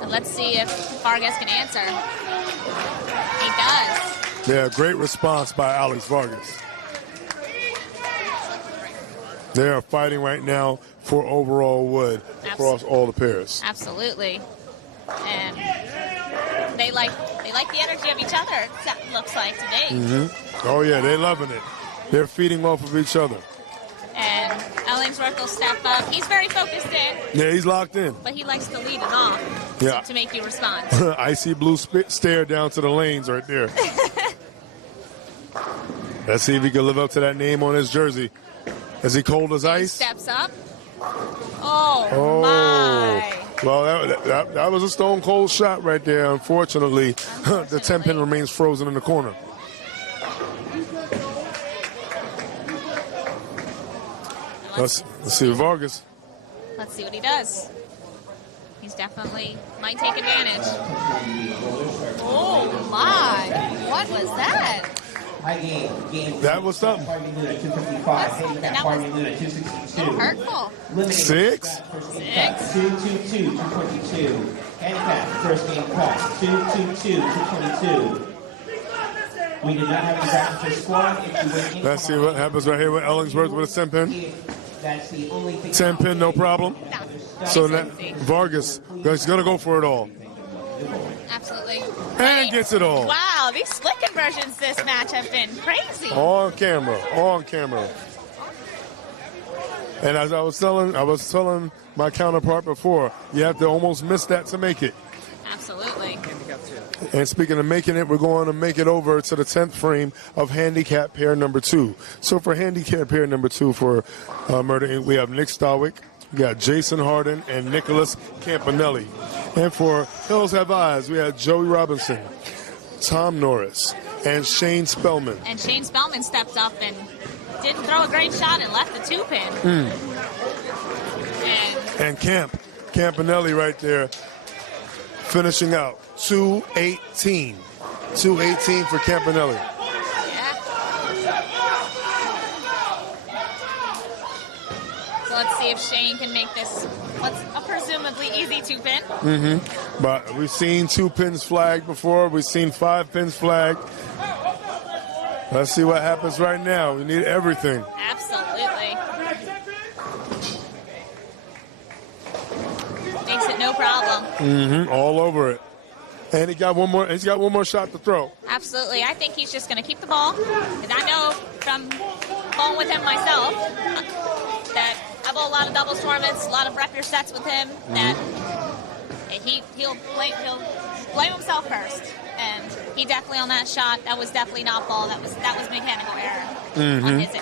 And let's see if Vargas can answer. He does. Yeah, great response by Alex Vargas. They are fighting right now for overall wood across all the pairs. Absolutely. And they like the energy of each other, it looks like today. Oh, yeah, they're loving it. They're feeding off of each other. And Ellingsworth will step up. He's very focused in. Yeah, he's locked in. But he likes to lead it off to make you respond. Icy blue stare down to the lanes right there. Let's see if he can live up to that name on his jersey. Is he cold as ice? He steps up. Oh my. Well, that was a stone cold shot right there. Unfortunately, the 10-pin remains frozen in the corner. Let's see Vargas. Let's see what he does. He's definitely might take advantage. Oh my. What was that? That was something. That was hurtful. 6? 222, 222. Handicap, first game cut. 222, 222. We did not have a graphic score. Let's see what happens right here with Ellingsworth with a 10-pin. That's the only thing. 10-pin, no problem. So now Vargas is going to go for it all. Absolutely. And gets it all. Wow, these split conversions this match have been crazy. On camera. And as I was telling my counterpart before, you have to almost miss that to make it. Absolutely. And speaking of making it, we're going to make it over to the 10th frame of handicap pair number 2. So for handicap pair number 2 for Murder Inc., we have Nick Stawick, we got Jason Harden, and Nicholas Campanelli. And for Hills Have Eyes, we have Joey Robinson, Tom Norris, and Shane Spellman. And Shane Spellman stepped up and didn't throw a great shot and left the 2-pin. And Campanelli right there finishing out 218. 218 for Campanelli. Yeah. So let's see if Shane can make this what's a presumably easy 2-pin. But we've seen 2 pins flagged before. We've seen 5 pins flagged. Let's see what happens right now. We need everything. Absolutely. Makes it no problem. All over it. And he's got one more shot to throw. Absolutely. I think he's just going to keep the ball. And I know from bowling with him myself that I bowl a lot of doubles tournaments, a lot of record sets with him, that he'll blame himself first. And he definitely on that shot, that was definitely not ball. That was mechanical error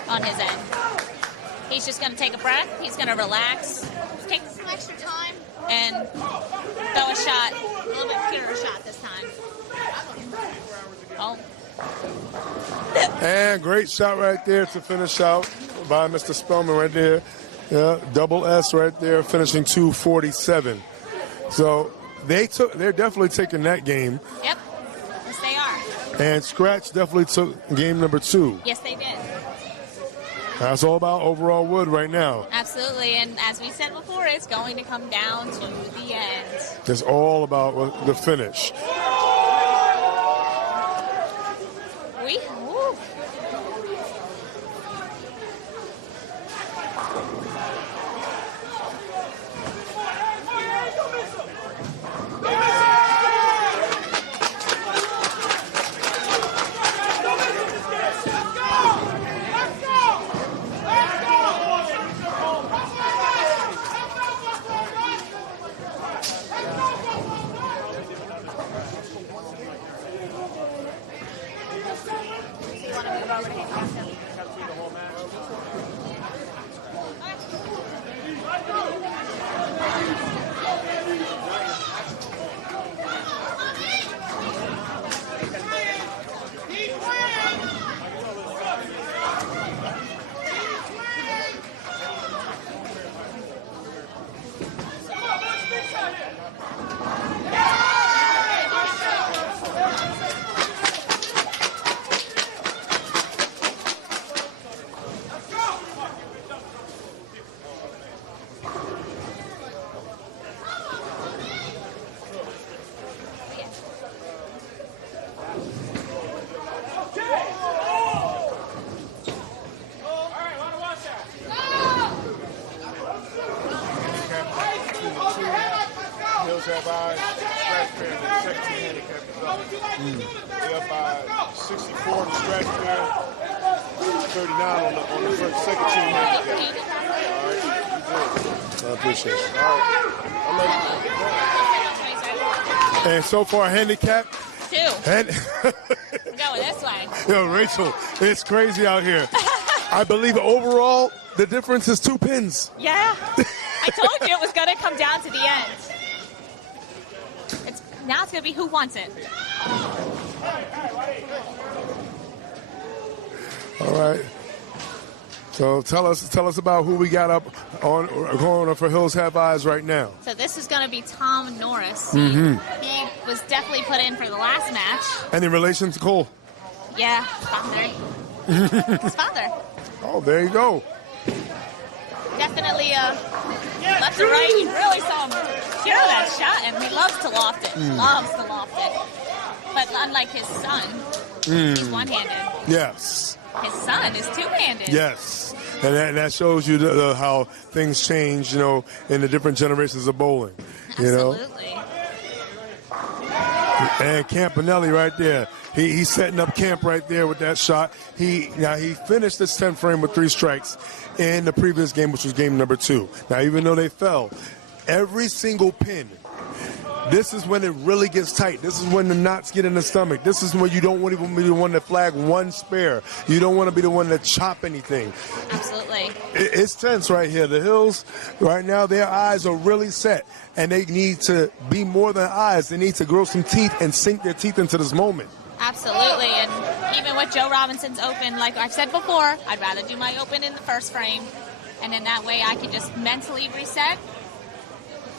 on his end. He's just going to take a breath. He's going to relax, take some extra time, and throw a shot, a little bit clearer shot this time. Oh. And great shot right there to finish out by Mr. Spellman right there. Yeah, double S right there, finishing 247. So they're definitely taking that game. Yep. Yes, they are. And Scratch definitely took game number 2. Yes, they did. That's all about overall wood right now. Absolutely, and as we said before, it's going to come down to the end. It's all about the finish. Woo. Have Eyes, scratch pair, and the second team handicap is up. They up by 64 on the scratch pair, 39 on the second team handicap. All right, you good. I appreciate it. All right, I'll let you. And so far, handicap. 2. And We're going this way. yo, Rachel, it's crazy out here. I believe overall the difference is 2 pins. Yeah. I told you it was going to come down to the end. Now it's going to be who wants it. All right. So tell us about who we got up on going for Hills Have Eyes right now. So this is going to be Tom Norris. Mm-hmm. He was definitely put in for the last match. Any relation to Cole? Yeah, father. His father. Oh, there you go. Definitely left to right. You really saw him hear that shot, and he loves to loft it. Loves to loft it. But unlike his son, he's one-handed. Yes. His son is two-handed. Yes. And that shows you how things change, in the different generations of bowling. Absolutely. And Campanelli right there. He's setting up camp right there with that shot. He finished this 10th frame with 3 strikes in the previous game, which was game number 2. Now, even though they fell, every single pin, this is when it really gets tight. This is when the knots get in the stomach. This is when you don't want to even be the one to flag one spare. You don't want to be the one to chop anything. Absolutely. It's tense right here. The Hills, right now, their eyes are really set, and they need to be more than eyes. They need to grow some teeth and sink their teeth into this moment. Absolutely, and even with Joe Robinson's open, like I've said before, I'd rather do my open in the first frame, and then that way I can just mentally reset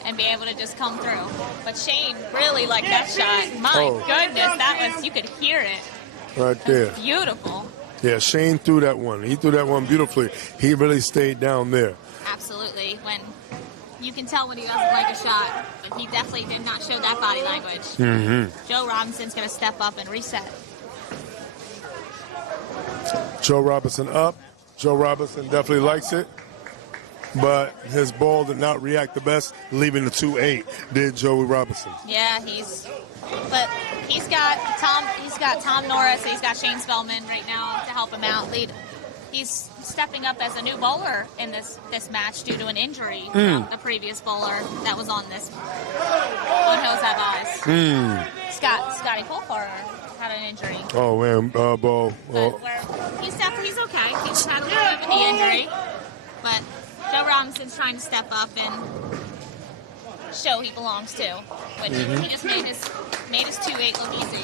and be able to just come through. But Shane really liked that shot. My goodness, you could hear it. Right there. Beautiful. Yeah, Shane threw that one. He threw that one beautifully. He really stayed down there. Absolutely. When you can tell when he doesn't like a shot, but he definitely did not show that body language. Mm-hmm. Joe Robinson's going to step up and reset. Joe Robinson up. Joe Robinson definitely likes it, but his ball did not react the best, leaving the 2-8. Did Joey Robinson? Yeah, he's got Tom Norris, he's got Shane Spellman right now to help him out. He's stepping up as a new bowler in this match due to an injury from the previous bowler that was on Hills Have Eyes. Scotty Colfer had an injury. Oh man, ball. He's okay. He just had a little bit of a knee injury, but Joe Robinson's trying to step up and show he belongs to, which he just made his 2-8 look easy.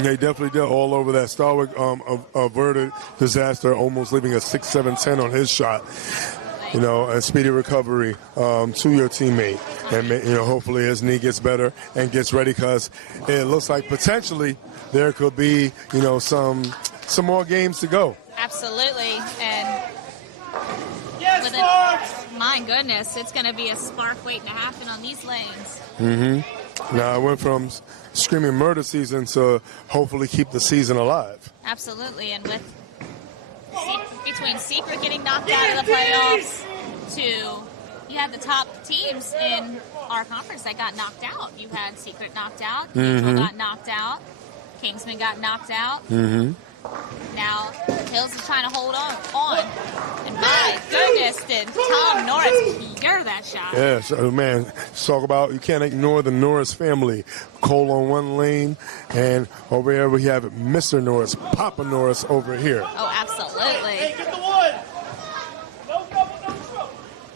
They definitely did all over that. Starwick averted disaster, almost leaving a 6-7-10 on his shot. And speedy recovery to your teammate. And, hopefully his knee gets better and gets ready, because it looks like potentially there could be, some more games to go. Absolutely. And my goodness, it's going to be a spark waiting to happen on these lanes. Now, I went from screaming murder season to hopefully keep the season alive. Absolutely. And between Secret getting knocked out of the playoffs to you had the top teams in our conference that got knocked out. You had Secret knocked out, Neutral got knocked out, Kingsman got knocked out. Now Hills is trying to hold on. And my goodness, did Tom Norris hear that shot? Yes, man. Talk about, you can't ignore the Norris family. Cole on one lane, and over here we have Mr. Norris, Papa Norris over here. Oh, absolutely. Hey, get the wood.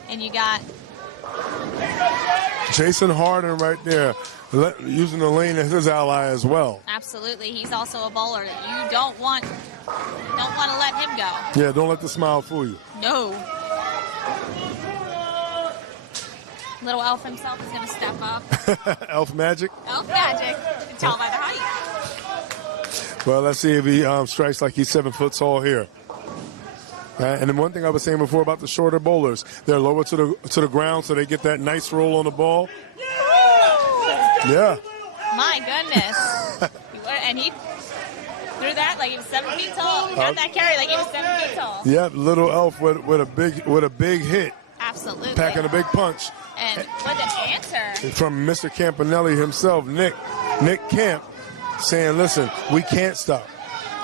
And you got Jason Harden right there, using the lane as his ally as well. absolutely. He's also a bowler that you don't want to let him go. Yeah, don't let the smile fool you. No. Little Elf himself is going to step up. Elf magic. Elf magic. You can tell by the height. Well, let's see if he strikes like he's 7 foot tall here. And then one thing I was saying before about the shorter bowlers, they're lower to the ground, so they get that nice roll on the ball. Yeah. My goodness. And he threw that like he was 7 feet tall. He got that carry like he was 7 feet tall. Yep, little Elf with a big hit. Absolutely. Packing a big punch. And with an answer. From Mr. Campanelli himself, Nick Camp, saying, listen, we can't stop.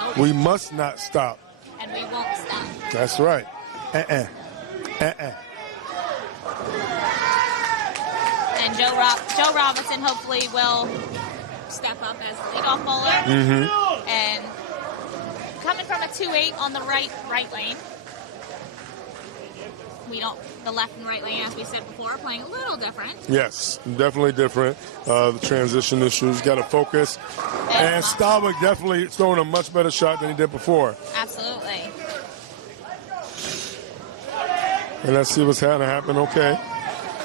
Nope. We must not stop. And we won't stop. That's right. And Joe Robinson hopefully will step up as leadoff bowler. And coming from a 2-8 on the right lane. The left and right lane, as we said before, are playing a little different. Yes, definitely different. The transition issues, got to focus. And Starwick definitely throwing a much better shot than he did before. Absolutely. And let's see what's going to happen. Okay.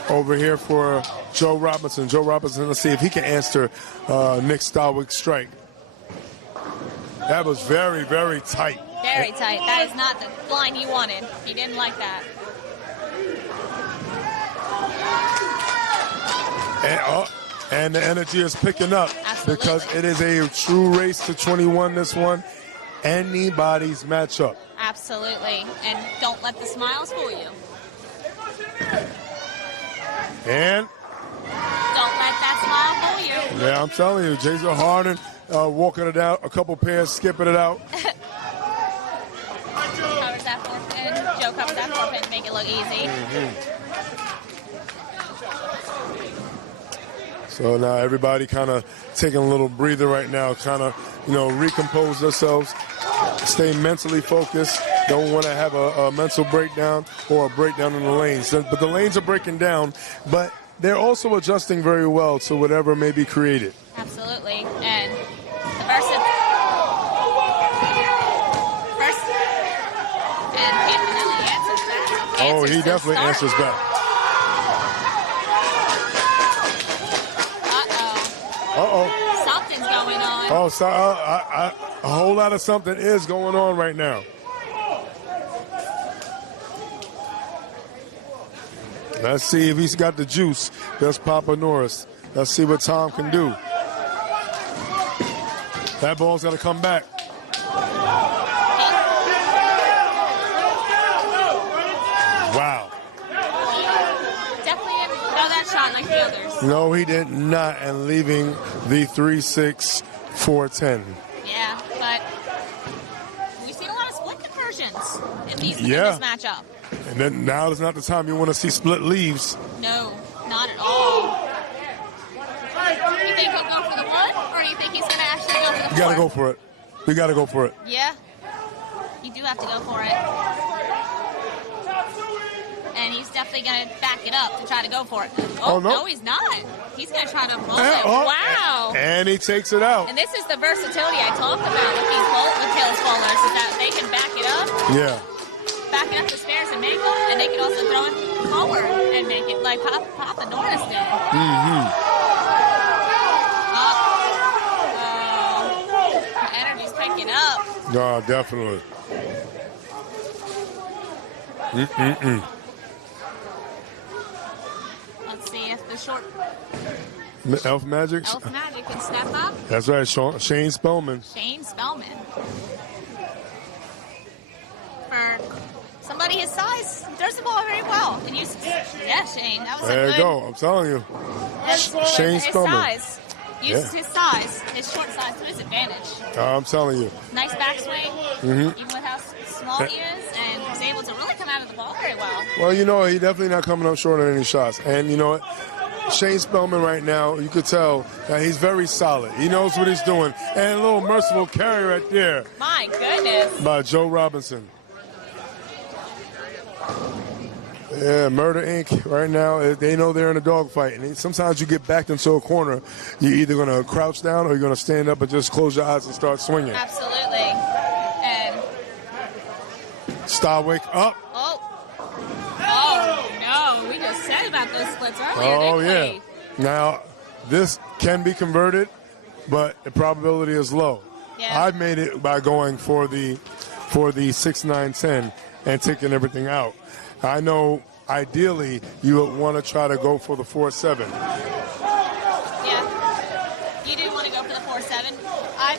Over here for Joe Robinson. Joe Robinson, let's see if he can answer Nick Starwick's strike. That was very, very tight. Very tight. That is not the line he wanted. He didn't like that. And the energy is picking up. Absolutely. Because it is a true race to 21, this one. Anybody's matchup. Absolutely. And don't let the smiles fool you. And don't let that smile fool you. yeah, I'm telling you, Jason Harden walking it out, a couple pairs skipping it out. Covers that forepin. Joe covers that forepin to make it look easy. So now everybody kind of taking a little breather right now, kind of, recompose themselves, stay mentally focused. Don't want to have a mental breakdown or a breakdown in the lanes. But the lanes are breaking down, but they're also adjusting very well to whatever may be created. Absolutely. And the versatility. And Campanelli answers back. Oh, he definitely answers back. Uh-oh. Something's going on. Oh, so, a whole lot of something is going on right now. Let's see if he's got the juice. That's Papa Norris. Let's see what Tom can do. That ball's got to come back. Wow. Definitely didn't throw that shot like the others. No, he did not, and leaving the 3-6, 4-10. Yeah, but we've seen a lot of split conversions in this matchup. And then now is not the time you want to see split leaves. No, not at all. You think he'll go for the one, or do you think he's going to actually go for the four? You got to go for it. We got to go for it. Yeah, you do have to go for it. And he's definitely going to back it up to try to go for it. Oh, no, he's not. He's going to try to bowl it. Wow. And he takes it out. And this is the versatility I talked about with these tails bowlers, is that they can back it up. Yeah. Back it up the spares and make them, and they can also throw it forward and make it like Papa Norris did. The energy's picking up. No, definitely. Let's see if the short Elf Magic can step up. That's right, Shane Spellman. Shane Spellman. For somebody his size, he throws the ball very well. And Shane, that was there you go. I'm telling you. Shane Spellman. Size. Uses his size, his short size, to his advantage. I'm telling you. Nice backswing, even with how small he is, and he's able to really come out of the ball very well. Well, he definitely not coming up short on any shots. And you know what? Shane Spellman right now, you could tell that he's very solid. He knows what he's doing. And a little merciful carry right there. My goodness. By Joe Robinson. Yeah, Murder Inc. right now, they know they're in a dogfight. And sometimes you get backed into a corner. You're either going to crouch down or you're going to stand up and just close your eyes and start swinging. Absolutely. And Starwick up. Oh, no. We just said about those splits earlier. Oh, yeah. Now, this can be converted, but the probability is low. Yeah. I've made it by going for the 6-9-10 and taking everything out. I know ideally you would want to try to go for the 4-7. Yeah, you do want to go for the 4-7. I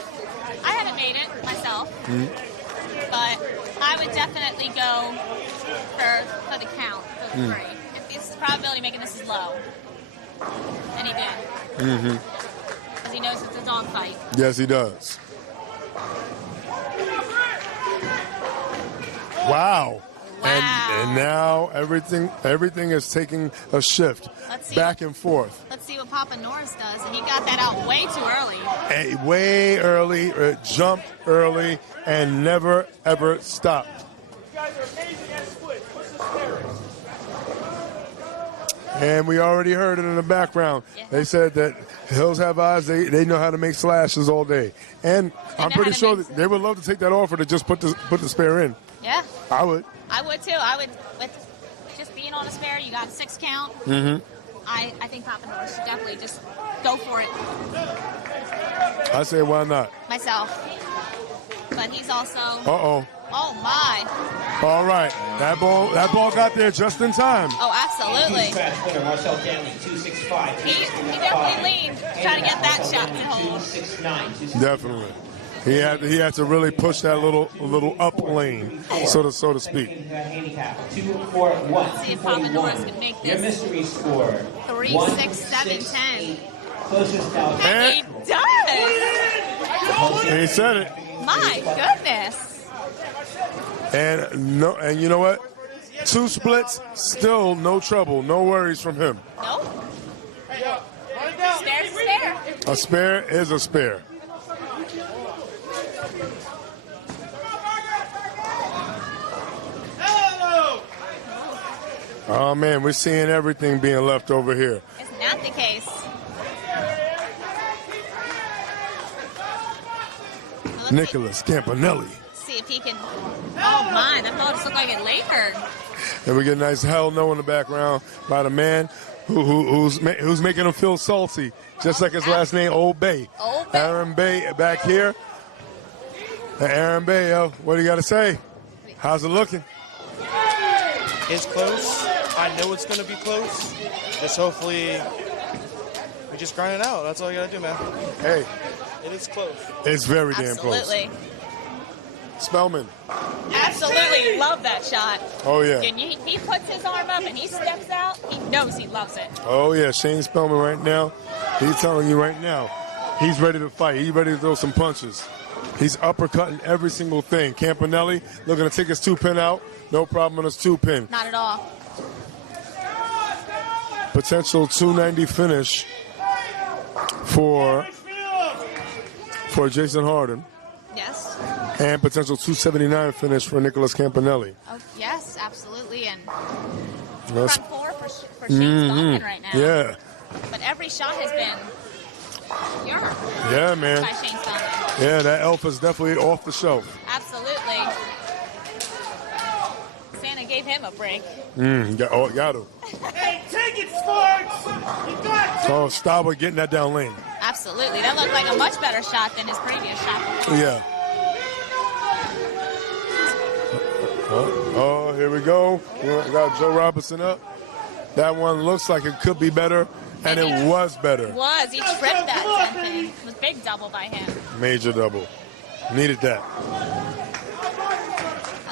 haven't made it myself, but I would definitely go for the count, for the 3. If probability of making this is low. And he did. Because he knows it's a dog fight. Yes, he does. Wow. And now everything is taking a shift back and forth. Let's see what Papa Norris does. And he got that out way too early. Way early, jumped early, and never, ever stopped. You guys are amazing at splits. What's the spirit? And we already heard it in the background. Yeah. They said that Hills Have Eyes, they know how to make slashes all day. And I'm pretty sure that they would love to take that offer to just put the spare in. Yeah. I would. I would too. I would, with just being on a spare, you got a 6 count. I think Papa Norris should definitely just go for it. I say, why not? Myself. But he's also. Uh-oh. Oh, my. All right. That ball got there just in time. Oh, absolutely. Scratch player Marcel Danley, 265. He definitely leaned trying to get that shot to hold. 269. Definitely. He had to really push that little up lane, so to speak. Handicap 2-4-1. Let's see if Papa Norris can make Your this. mystery score 3, 6, 7, 10. Closest out. And he does. He said it. My goodness. And you know what? 2 splits, still no trouble, no worries from him. Nope. Spare's a spare. A spare is a spare. Oh man, we're seeing everything being left over here. It's not the case. Nicholas Campanelli. See if he can. Oh my! That ball just looked like it lingered. And we get a nice hell no in the background by the man who's making him feel salty, just like his last name, Old Bay. Old Bay. Aaron Bay back here. Aaron Bay, yo, what do you got to say? How's it looking? It's close. I know it's going to be close. Just hopefully we just grind it out. That's all you got to do, man. Hey. It is close. It's very damn close. Absolutely. Spellman. Absolutely love that shot. Oh, yeah. And he puts his arm up and he steps out. He knows he loves it. Oh, yeah. Shane Spellman right now, he's telling you right now, he's ready to fight. He's ready to throw some punches. He's uppercutting every single thing. Campanelli looking to take his 2-pin out. No problem on his 2-pin. Not at all. Potential 290 finish for Jason Harden. Yes. And potential 279 finish for Nicholas Campanelli. Oh, yes, absolutely. And That's, front 4 for Shane Spellman right now. yeah. But every shot has been pure Yeah, man. by Shane Spellman. Yeah, that elf is definitely off the shelf. Absolutely. Santa gave him a break. Got him. Hey, take it, Sparks! You got it! Oh, Stauber getting that down lane. Absolutely. That looked like a much better shot than his previous shot before. Yeah. Oh, here we go. We got Joe Robinson up. That one looks like it could be better, and it was better. It was. He tripped that 10-pin. It was a big double by him. Major double. Needed that.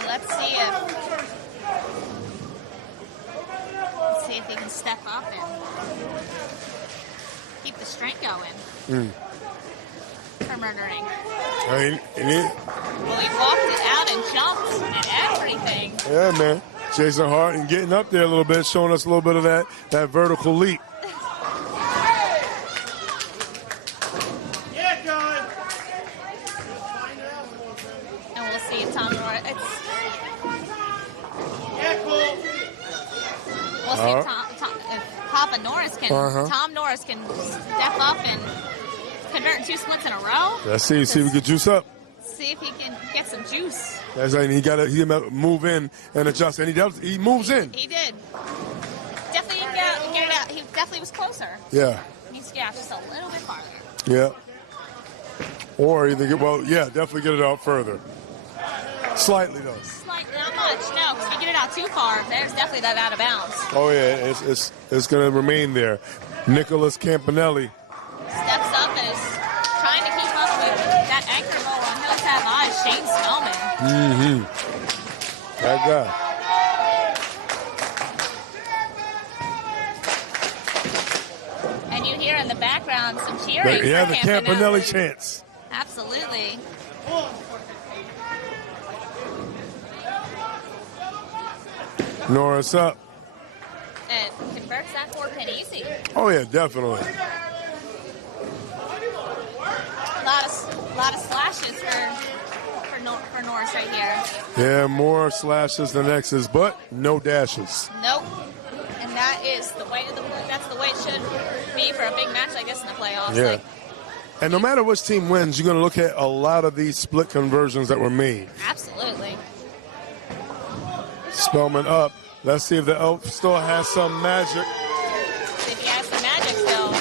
Let's see if he can step up and keep the strength going for murdering. I mean, Well, he walked it out and jumped and everything. yeah, man. Jason Harden getting up there a little bit, showing us a little bit of that vertical leap. Yeah, God! And we'll see if Tom Norris. Yeah, Cole! We'll see if Papa Norris can. Tom Norris can step up and convert 2 splits in a row. Let's see if we can juice up. See if he can get some juice. That's right. He got to move in and adjust, and he moves in. He did. Definitely didn't get it out. He definitely was closer. Yeah. He needs to get out just a little bit farther. Yeah. Or either definitely get it out further. Slightly though. Slightly, not much. No, because if you get it out too far, there's definitely that out of bounds. Oh yeah, it's going to remain there. Nicholas Campanelli. Steps up and is trying to keep up with that anchor ball on Hills Have Eyes, Shane Spellman. That guy. hear in the background some cheering. Yeah, for the Campanelli chants. Absolutely. Norris up. And converts that 4-pin easy. Oh, yeah, definitely. A lot of slashes for Norris right here. Yeah, more slashes than X's, but no dashes. Nope. And that is the way that's the way it should be for a big match like this in the playoffs. Yeah. Like, And no matter which team wins, you're going to look at a lot of these split conversions that were made. absolutely. Spellman up. Let's see if the elf still has some magic. If he has some magic still.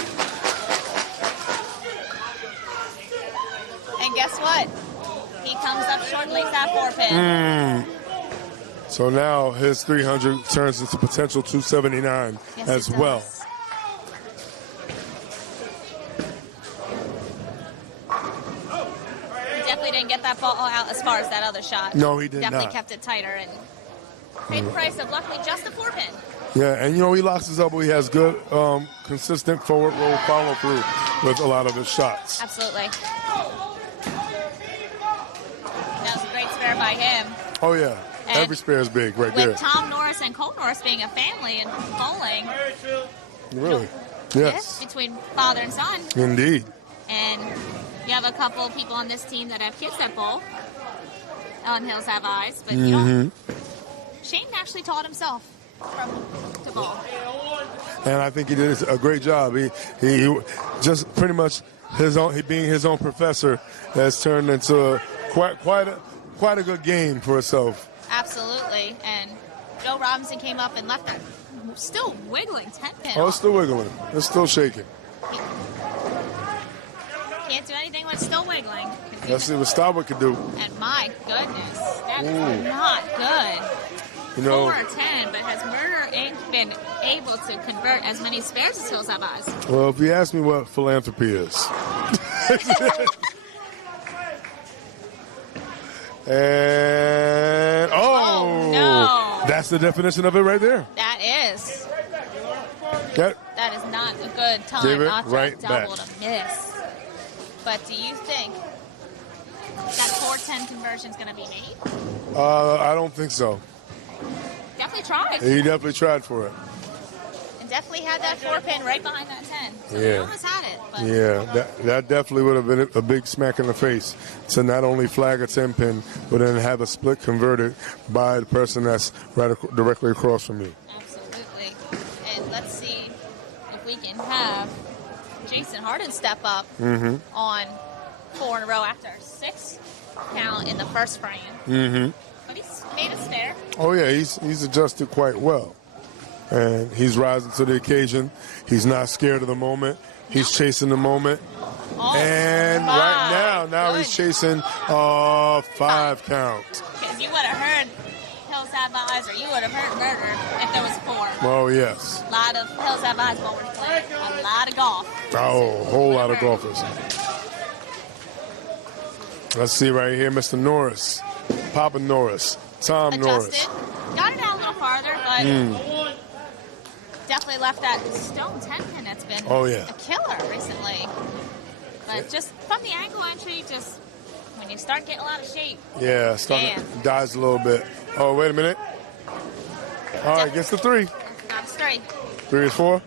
And guess what? He comes up short and leaves that 4-pin. So now his 300 turns into potential 279 Yes, as it well. does. He definitely didn't get that ball out as far as that other shot. No, he did Definitely not. kept it tighter and paid the price of luckily just a 4-pin. Yeah, and he locks his elbow. He has good, consistent forward roll follow through with a lot of his shots. Absolutely. That was a great spare by him. Oh, yeah. And every spare is big right there. With Tom Norris and Cole Norris being a family and bowling. Really? Yes. Between father and son. Indeed. And you have a couple people on this team that have kids that bowl. Ellen Hills have eyes, but you don't. Shane actually taught himself to bowl. And I think he did a great job. He just pretty much he being his own professor has turned into quite a good game for himself. Absolutely. And Joe Robinson came up and left it still wiggling 10-pin. Oh, it's still wiggling. It's still shaking. Can't do anything when it's still wiggling. Let's see what Starwood can do. And my goodness, that is not good. 4 or 10, but has Murder Inc. been able to convert as many spares as Hills have eyes? Well, if you ask me what philanthropy is. And no. That's the definition of it right there. That is. Yep. That is not a good time Give it not to right double back. to miss. But do you think that 4-10 conversion is going to be made? I don't think so. Definitely tried. He definitely tried for it. And definitely had that 4-pin right behind that 10. So Yeah. he almost had it. But Yeah, that definitely would have been a big smack in the face to not only flag a 10-pin, but then have a split converted by the person that's directly across from you. Absolutely. And let's see if we can have Jason Harden step up on 4 in a row after 6 count in the first frame. But he's made a spare. Oh, yeah, he's adjusted quite well. And he's rising to the occasion. He's not scared of the moment. He's chasing the moment. Oh, And my right now he's chasing 5 count. Because you would have heard Hills Have Eyes, or you would have heard Murder if there was 4. Oh, yes. A lot of Hills Have Eyes bowlers playing. A lot of golf. Oh, a whole lot of golfers. Let's see right here, Mr. Norris. Papa Norris. Tom Norris. Adjusted. Got it out a little farther, but definitely left that stone 10-pin that's been a killer recently. But just from the angle entry, just when you start getting a lot of shape. Yeah, dies a little bit. Oh, wait a minute. All right, gets the 3. Not 3. 3 is 4.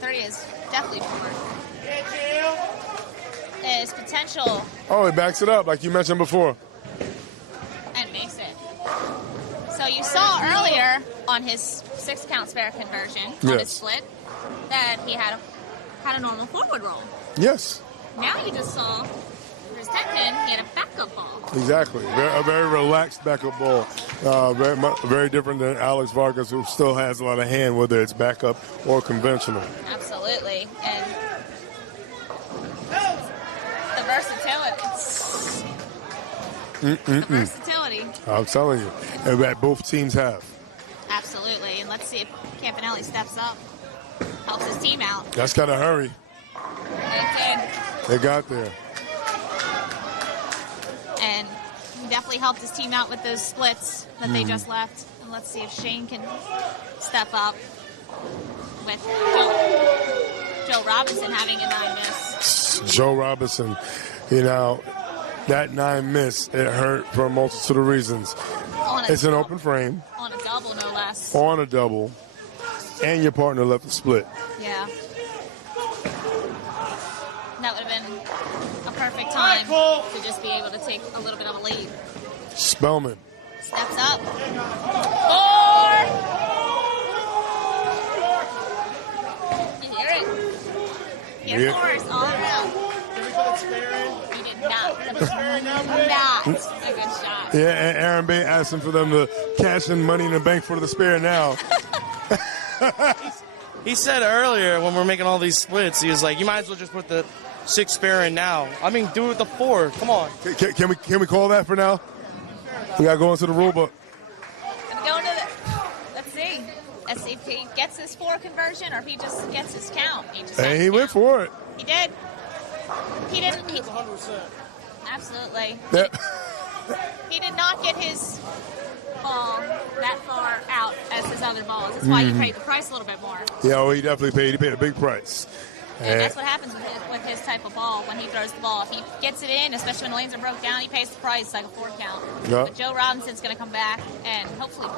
3 is definitely 4. Is potential. Oh, he backs it up like you mentioned before. And makes it. So you saw earlier on his 6-count spare conversion on his split that he had a normal forward roll. Yes. Now you just saw for his 10-pin, he had a backup ball. Exactly. A very relaxed backup ball. Very different than Alex Vargas, who still has a lot of hand, whether it's backup or conventional. Absolutely. And the versatility. The versatility. I'm telling you. And that both teams have. Absolutely. And let's see if Campanelli steps up, helps his team out. That's got to hurry. They got there. And he definitely helped his team out with those splits that they just left. And let's see if Shane can step up with Joe Robinson having a 9 miss. Joe Robinson, you know, that 9 miss, it hurt for a multitude of reasons. It's an open frame. On a double, no less. On a double. And your partner left the split. Yeah. That would have been a perfect time to just be able to take a little bit of a lead. Spellman. Steps up. 4! You hear it? Hear fours all around. He did not. That was not a good shot. Yeah, and Aaron Bay asking for them to cash in money in the bank for the spare now. He said earlier when we're making all these splits, he was like, you might as well just put the 6 spare in now. I mean, do it with the 4. Come on. Can we call that for now? We got to go into the rule book. I'm going to let's see. If he gets his 4 conversion or if he just gets his count. He went for it. He did. He didn't. It's 100%. Absolutely. Yeah. He did not get his ball that far out as his other balls. That's why you paid the price a little bit more. Yeah, well, he definitely paid. He paid a big price. And that's what happens with his type of ball when he throws the ball. If he gets it in, especially when the lanes are broke down, he pays the price like a 4 count. Yeah. But Joe Robinson's going to come back and hopefully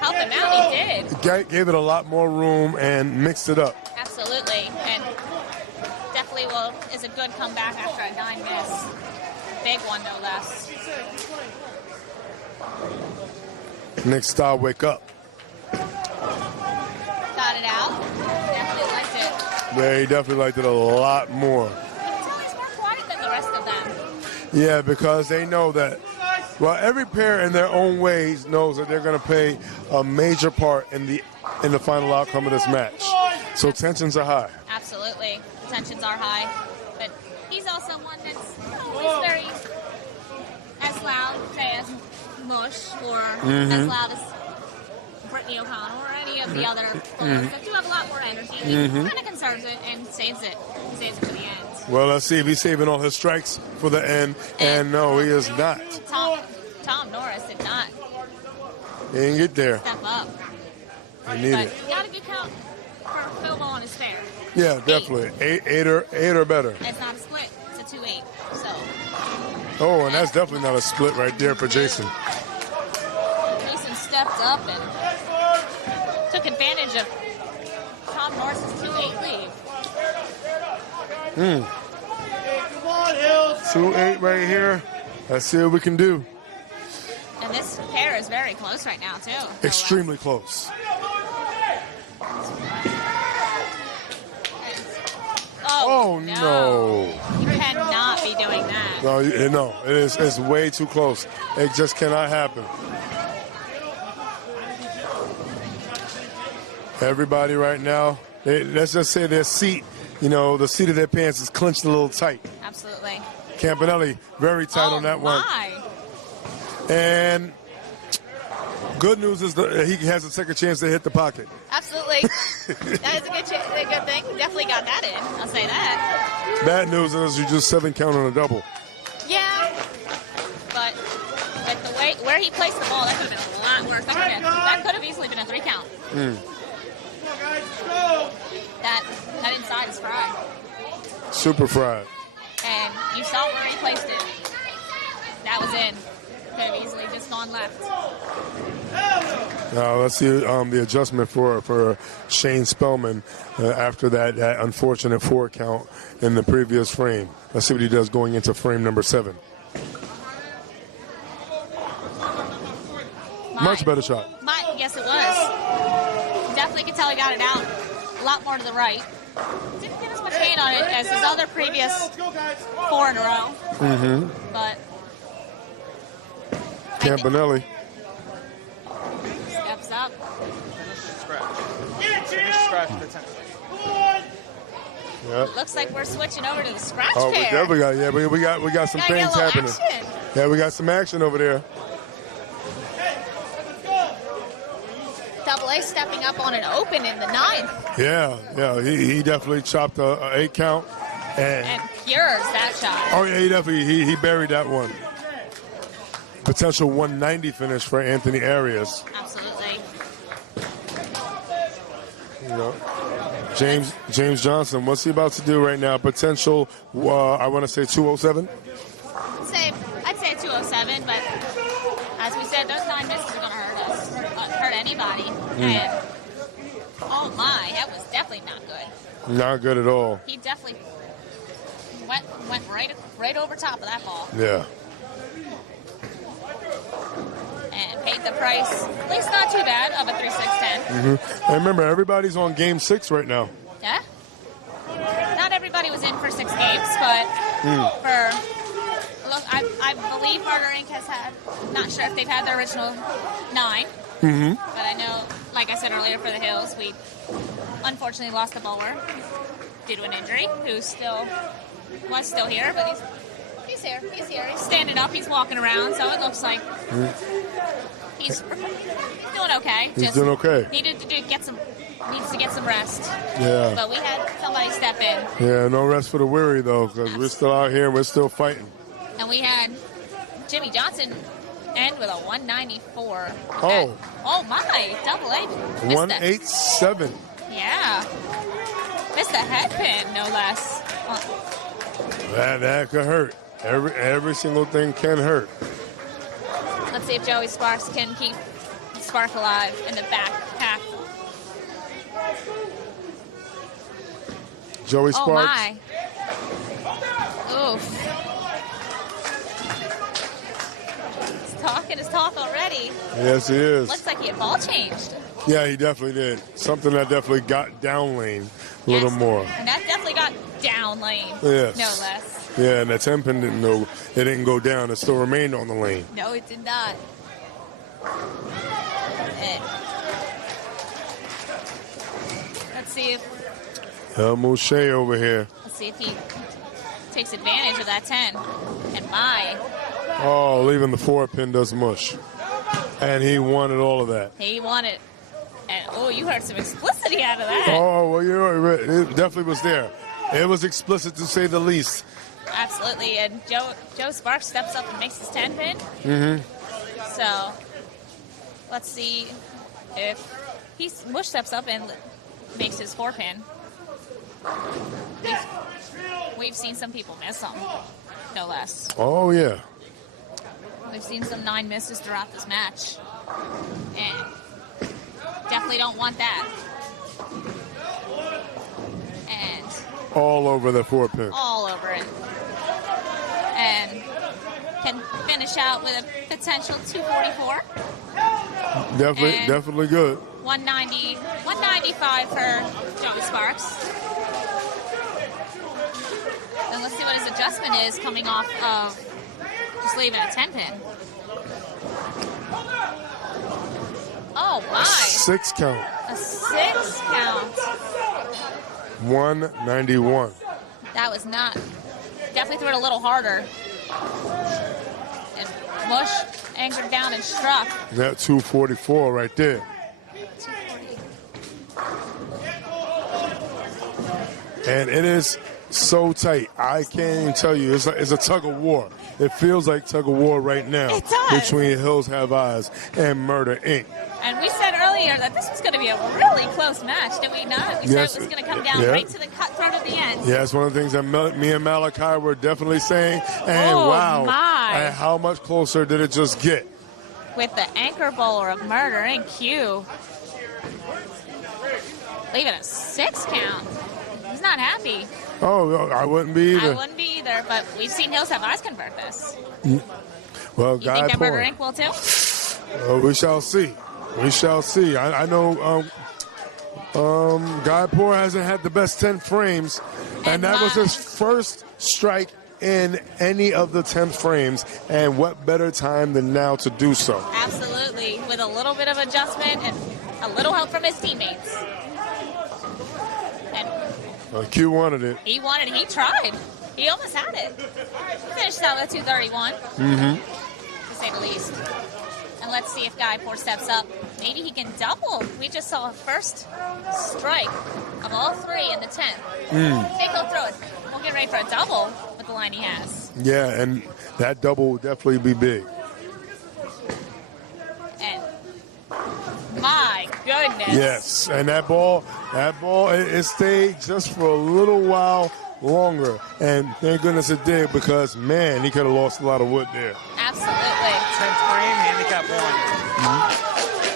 help him out. He did. Gave it a lot more room and mixed it up. Absolutely. And definitely is a good comeback after a 9 miss. Big one, no less. Nick Starr, wake up. Got it out. Definitely liked it. Yeah, he definitely liked it a lot more. You can tell he's more quiet than the rest of them. Yeah, because they know that, well, every pair in their own ways knows that they're going to play a major part in the final outcome of this match. So tensions are high. Absolutely. Tensions are high. But he's also one that's always very as loud, say, as Mush or as loud as Brittany O'Connell or any of the other players that do have a lot more energy. He kind of conserves it and saves it. He saves it for the end. Well, let's see if he's saving all his strikes for the end. And no, he is not. Tom Norris did not He didn't get there. step up. He needed it. But got a good count for field goal on his fair. Yeah, definitely. Eight or better. It's not a split. It's a 2-8. So. Oh, and that's definitely not a split right there for Jason. Jason stepped up and took advantage of Tom Norris's 2-8 lead. 2-8 right here. Let's see what we can do. And this pair is very close right now, too. Extremely close. Oh, no. You cannot be doing that. No, it's way too close. It just cannot happen. Everybody right now, let's just say their seat, the seat of their pants is clenched a little tight. Absolutely. Campanelli, very tight on that one. And good news is that he has a second chance to hit the pocket. Absolutely. That is a good thing. Definitely got that in. I'll say that. Bad news is you just 7 count on a double. Yeah. But with the way where he placed the ball, that could have been a lot worse. That could have easily been a 3 count. That inside is fried. Super fried. And you saw where he placed it. That was in. Could have easily just gone left. Now let's see the adjustment for Shane Spellman after that unfortunate 4 count in the previous frame. Let's see what he does going into frame number 7. Much better shot. Yes, it was. Definitely could tell he got it out a lot more to the right. Didn't get as much pain on it as his other previous 4 in a row. But Campanelli. Steps up. Scratch. Yep. Looks like we're switching over to the scratch Oh, we pair. definitely got. We got some Gotta things get a little happening. action. Yeah, we got some action over there. Double A stepping up on an open in the 9th. Yeah. He definitely chopped a 8 count And cures that shot. Oh yeah, he definitely he buried that one. Potential 190 finish for Anthony Arias. Absolutely. James Johnson, what's he about to do right now? Potential, I want to say 207? I'd say 207, but as we said, those 9 misses are going to hurt us, hurt anybody. And, oh my, that was definitely not good. Not good at all. He definitely went right over top of that ball. Yeah. And paid the price, at least not too bad, of a 3-6-10. And remember, everybody's on game 6 right now. Yeah. Not everybody was in for 6 games, but look, I believe Murder Inc. has had, not sure if they've had their original 9. But I know, like I said earlier, for the Hills, we unfortunately lost the bowler due to an injury, who was still here, but he's here. He's here. He's standing up. He's walking around, so it looks like he's doing okay. He's doing okay. Needs to get some rest. Yeah. But we had somebody step in. Yeah, no rest for the weary, though, because we're still out here and we're still fighting. And we had Jimmy Johnson end with a 194. Oh. Oh, my. Double A. 187. Yeah. Missed a head pin, no less. That could hurt. Every single thing can hurt. Let's see if Joey Sparks can keep Spark alive in the back half. Joey Sparks. Oh, my. Oof. He's talking his talk already. Yes, he is. Looks like he had ball changed. Yeah, he definitely did. Something that definitely got down lane a little more. And that definitely got down lane. Yes. No less. Yeah, and that 10 pin didn't go down. It still remained on the lane. No, it did not. Let's see if El Mouche over here. Let's see if he takes advantage of that 10. And my. Oh, leaving the 4 pin does mush. And he wanted all of that. He wanted. And, oh, you heard some explicitity out of that. Oh, well, you're right. It definitely was there. It was explicit to say the least. Absolutely. And Joe Sparks steps up and makes his 10 pin. So let's see if Mush steps up and makes his 4 pin. We've seen some people miss them, no less. Oh, yeah. We've seen some 9 misses throughout this match. And definitely don't want that. And all over the 4 pin. All over it. And can finish out with a potential 244. Definitely good. 195 for Joey Sparks. And let's see what his adjustment is coming off of just leaving a 10 pin. Oh my. 6 count. A 6 count. 191. That was not. Definitely threw it a little harder. And Mush anchored down and struck. That 244 right there. 240. And it is so tight. I can't even tell you. It's a tug of war. It feels like tug of war right now. It does. Between Hills Have Eyes and Murder Inc. And we said earlier that this was going to be a really close match, did we not? We said it was going to come down right to the cutthroat of the end. Yeah, it's one of the things that me and Malachi were definitely saying. And wow, and how much closer did it just get? With the anchor bowler of Murder Inc. Q. Leaving a 6 count. He's not happy. Oh, I wouldn't be either. I wouldn't be either, but we've seen Hills Have Eyes convert this. Well, you think that Murder Inc. will too? We shall see. We shall see. I know Guy Poor hasn't had the best 10 frames, and that was his first strike in any of the 10 frames, and what better time than now to do so? Absolutely, with a little bit of adjustment and a little help from his teammates. And Q wanted it. He wanted it. He tried. He almost had it. Finished out with 231. To say the least. And let's see if Guy Poor steps up. Maybe he can double. We just saw a first strike of all 3 in the 10th. Think he'll throw it. We'll get ready for a double with the line he has. Yeah, and that double will definitely be big. And my goodness. Yes, and that ball, it stayed just for a little while longer, and thank goodness it did, because man, he could have lost a lot of wood there. Absolutely. 10th frame, handicap 1.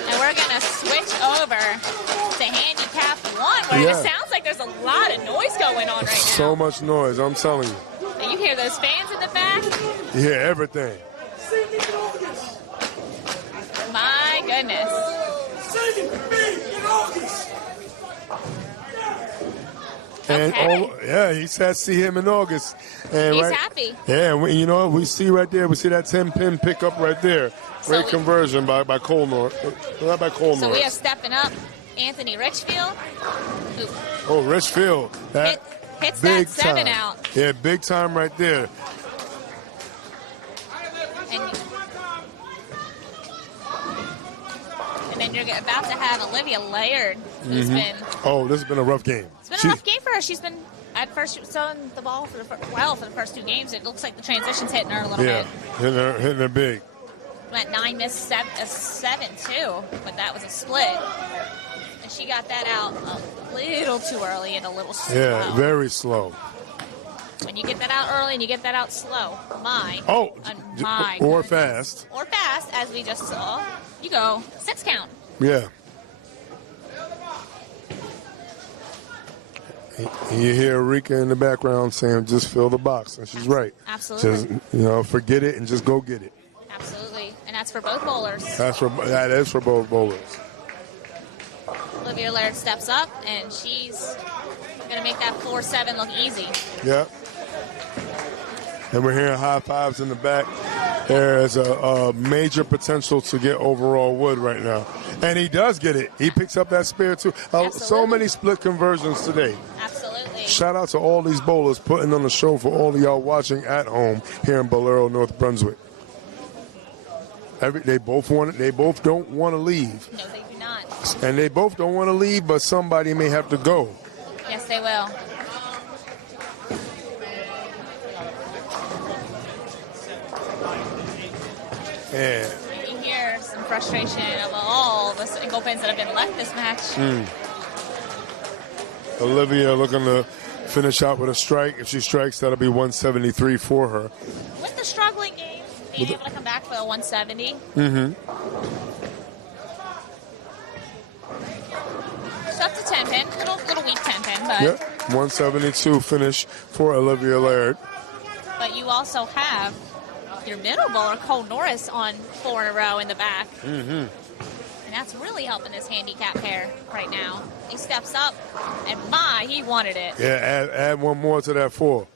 And we're going to switch over to handicap 1, where it sounds like there's a lot of noise going on right now. So much noise, I'm telling you. And you hear those fans in the back? You hear everything. My goodness. And Okay. he said see him in August. And He's happy. Yeah, and you know what we see right there? We see that 10-pin pickup right there. Great conversion by Cole Norris. So we are stepping up Anthony Richfield. Oh, Richfield. That Hits big that 7 time. out. Yeah, big time right there. And then you're about to have Olivia Laird, who's been... Oh, this has been a rough game. It's been a rough game for her. She's been at first throwing the ball for the first 2 games. It looks like the transition's hitting her a little bit. Hitting her big. Went 9 missed 7 too, but that was a split. And she got that out a little too early and a little slow. Yeah, very slow. When you get that out early and you get that out slow, or fast. Or fast, as we just saw, you go 6 count. Yeah. You hear Rika in the background saying, just fill the box. And she's right. Absolutely. Just, forget it and just go get it. Absolutely. And that's for both bowlers. That is for both bowlers. Olivia Laird steps up, and she's going to make that 4-7 look easy. Yeah. And we're hearing high fives in the back. There is a major potential to get overall wood right now. And he does get it. He picks up that spare too. So many split conversions today. Absolutely. Shout out to all these bowlers putting on the show for all of y'all watching at home here in Bolero, North Brunswick. They both don't want to leave. No, they do not. And they both don't want to leave, but somebody may have to go. Yes, they will. Yeah. You hear some frustration of all the single pins that have been left this match. Olivia looking to finish out with a strike. If she strikes, that'll be 173 for her. With the struggling game, being able to come back for a 170. So up to 10 pin. Little weak 10 pin, but... Yep, 172 finish for Olivia Laird. But you also have your middle bowler, Cole Norris, on 4 in a row in the back. And that's really helping this handicap pair right now. He steps up, and he wanted it. Yeah, add one more to that 4.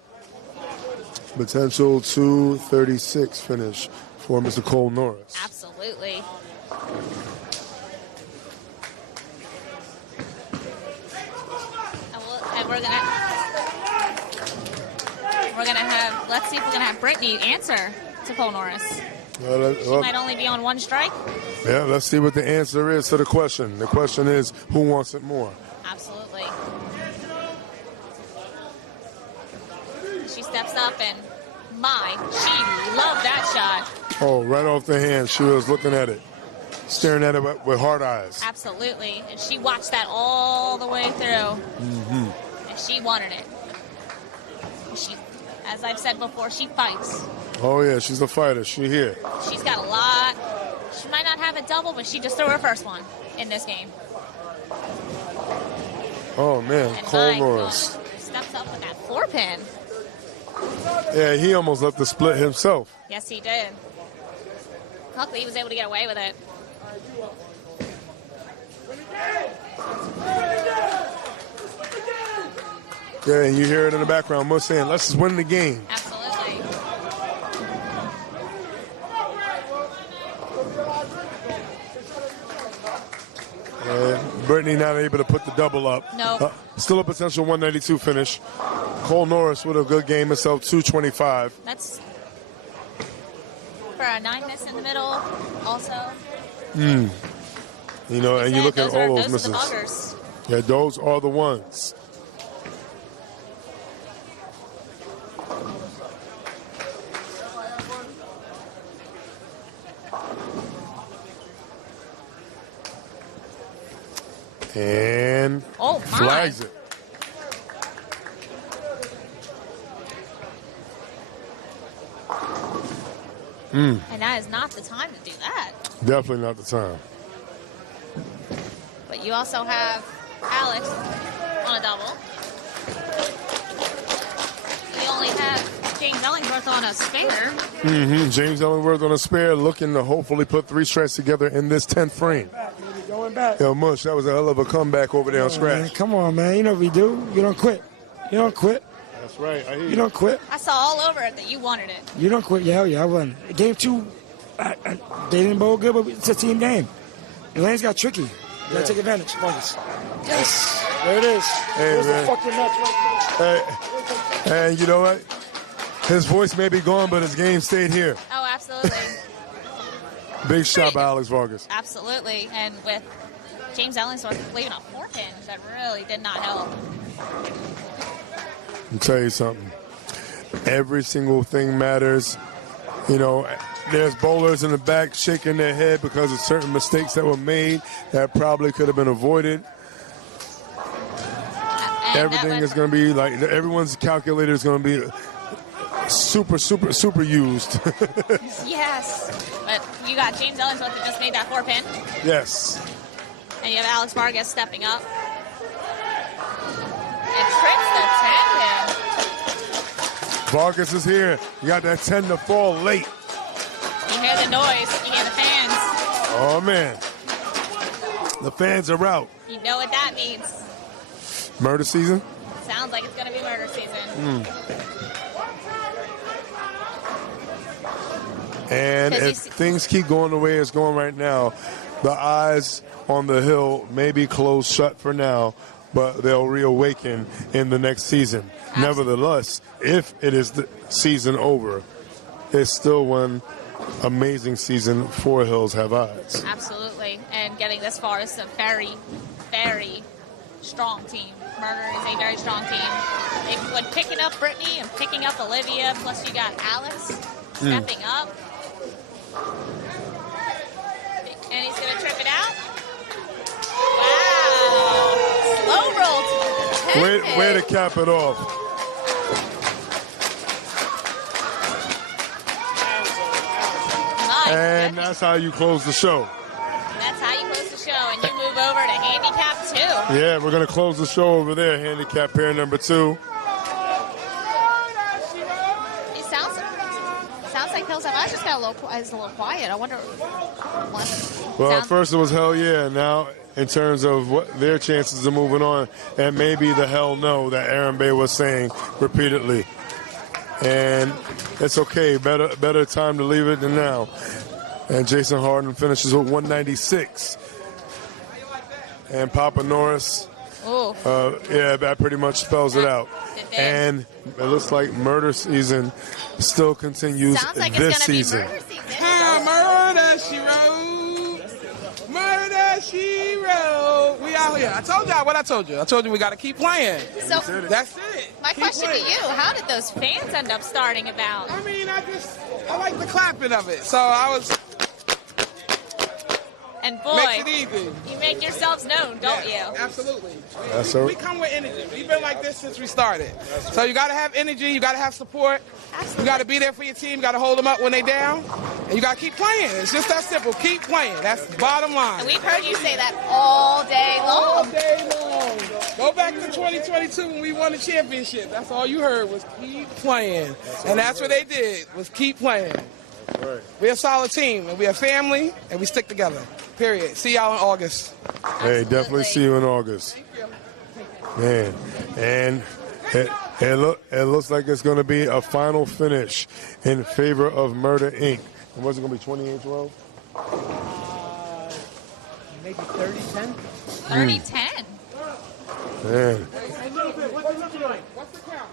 Potential 236 finish for Mr. Cole Norris. Absolutely. And we're gonna have. Let's see if we're gonna have Brittany answer to Cole Norris. She might only be on 1 strike. Yeah, let's see what the answer is to the question. The question is, who wants it more? Absolutely. She steps up and she loved that shot. Oh, right off the hand. She was looking at it, staring at it with hard eyes. Absolutely. And she watched that all the way through. And she wanted it. She, as I've said before, she fights. Oh, yeah, she's a fighter. She's here. She's got a lot. She might not have a double, but she just threw her first one in this game. Oh, man, And Cole Norris. Steps up with that 4 pin. Yeah, he almost left the split himself. Yes, he did. Luckily, he was able to get away with it. Yeah, and you hear it in the background. Most saying, let's just win the game. Absolutely. Brittany not able to put the double up. No. Still a potential 192 finish. Cole Norris with a good game himself, 225. That's for a 9 miss in the middle also. You know, and you look at all those those misses. are the buggers. Yeah, those are the ones. And flags it. And that is not the time to do that. Definitely not the time. But you also have Alex on a double. You only have James Ellingworth on a spare. James Ellingworth on a spare, looking to hopefully put 3 strikes together in this 10th frame. Going back. Yo, Mush, that was a hell of a comeback over there on scratch. Man, come on, man. You know what we do. You don't quit. You don't quit. That's right. I hear You don't quit. I saw all over it that you wanted it. You don't quit. Yeah, I won. Game 2, they didn't bowl good, but it's a team game. The lanes got tricky. You gotta take advantage. Focus. Yes. There it is. Hey, There's man. the fucking match right Hey, and you know what? His voice may be gone, but his game stayed here. Oh, absolutely. Big shot by Alex Vargas. Absolutely. And with James Ellingworth leaving a 4-pin, that really did not help. I'll tell you something. Every single thing matters. You know, there's bowlers in the back shaking their head because of certain mistakes that were made that probably could have been avoided. And Everything is going to be like, everyone's calculator is going to be super used. Yes. But you got James Ellingworth who just made that 4-pin. Yes. And you have Alex Vargas stepping up. It tricks the 10-pin. Vargas is here. You got that 10 to fall late. You hear the noise. You hear the fans. Oh, man. The fans are out. You know what that means. Murder season? Sounds like it's going to be murder season. And if things keep going the way it's going right now, the eyes on the hill may be closed shut for now, but they'll reawaken in the next season. Nevertheless, if it is the season over, it's still one amazing season for Hills Have Eyes. Absolutely. And getting this far is a very, very strong team. Murder is a very strong team. When picking up Brittany and picking up Olivia, plus you got Alex stepping up. And he's going to trip it out. Wow. Slow roll to the 10-pin. Way to cap it off. And that's how you close the show. That's how you close the show. And you move over to Handicap 2. Yeah, we're going to close the show over there, Handicap pair number 2. It sounds like Hills Have Eyes just got a little quiet. I wonder what. Well, at first it was hell yeah. Now, in terms of what their chances of moving on, and maybe the hell no that Aaron Bay was saying repeatedly. And it's okay. Better time to leave it than now. And Jason Harden finishes with 196. And Papa Norris, yeah, that pretty much spells it out. And it looks like murder season still continues this season. Murder, she wrote. Murder, she wrote. We out here. I told y'all what I told you. I told you we got to keep playing. So that's it. My question to you, how did those fans end up starting about? I mean, I like the clapping of it. So I was. And boy, makes it easy. You make yourselves known, don't you? Absolutely. We come with energy. We've been like this since we started. So you got to have energy. You got to have support. Absolutely. You got to be there for your team. You got to hold them up when they're down. And you got to keep playing. It's just that simple. Keep playing. That's the bottom line. And we've heard you say that all day long. All day long. Go back to 2022 when we won the championship. That's all you heard was keep playing. And that's what they did, was keep playing. Right. We're a solid team, and we're a family, and we stick together. Period. See y'all in August. Hey, definitely see you in August. Man, and it looks like it's going to be a final finish in favor of Murder Inc. And what's it going to be, 28-12? Maybe 30-10. 30-10. Man. What's the count?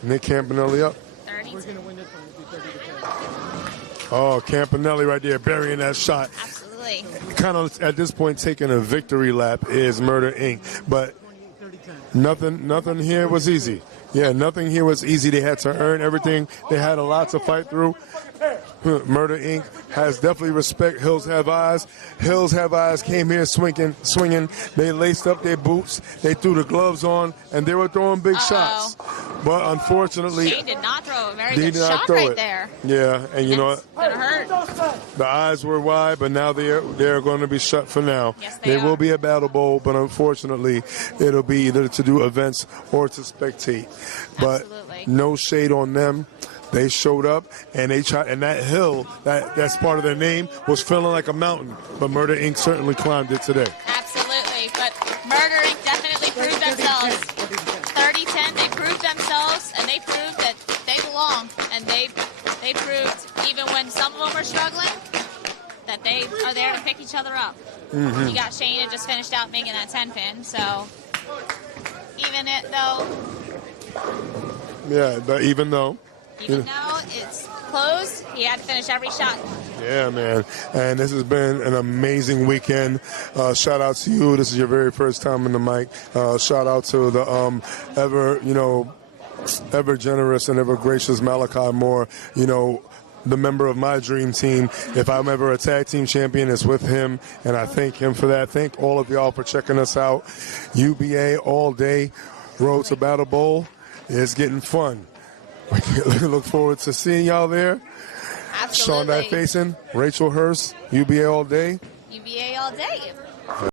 Nick Campanelli up. 30. We're going to win this one. It'll be 30-10. Oh, Campanelli right there burying that shot. Absolutely. Kind of at this point taking a victory lap is Murder Inc. But nothing here was easy. Yeah, nothing here was easy. They had to earn everything. They had a lot to fight through. Murder Inc. has definitely respect. Hills Have Eyes. Hills Have Eyes came here swinging. They laced up their boots. They threw the gloves on, and they were throwing big shots. But unfortunately, Shane did not throw a very he good did not shot throw right it. there. Yeah, and you know what? Gonna hurt. The eyes were wide, but now they're going to be shut for now. Yes, there they will are. be a battle bowl, but unfortunately, it'll be either to do events or to spectate. But Absolutely. no shade on them. They showed up and they tried, and that hill, that's part of their name, was feeling like a mountain. But Murder Inc. certainly climbed it today. Absolutely, but Murder Inc. definitely proved themselves. 30-10, they proved themselves, and they proved that they belong. And they proved, even when some of them are struggling, that they are there to pick each other up. You got Shane who just finished out making that 10-pin, so even though it's closed, he had to finish every shot. Yeah, man. And this has been an amazing weekend. Shout out to you. This is your very first time in the mic. Shout out to the ever generous and ever gracious Malachi Moore. You know, the member of my dream team. If I'm ever a tag team champion, it's with him, and I thank him for that. Thank all of y'all for checking us out. UBA all day. Road to Battle Bowl is getting fun. Look forward to seeing y'all there. Absolutely. Sean Dyke Facing, Rachel Hurst, UBA all day. UBA all day.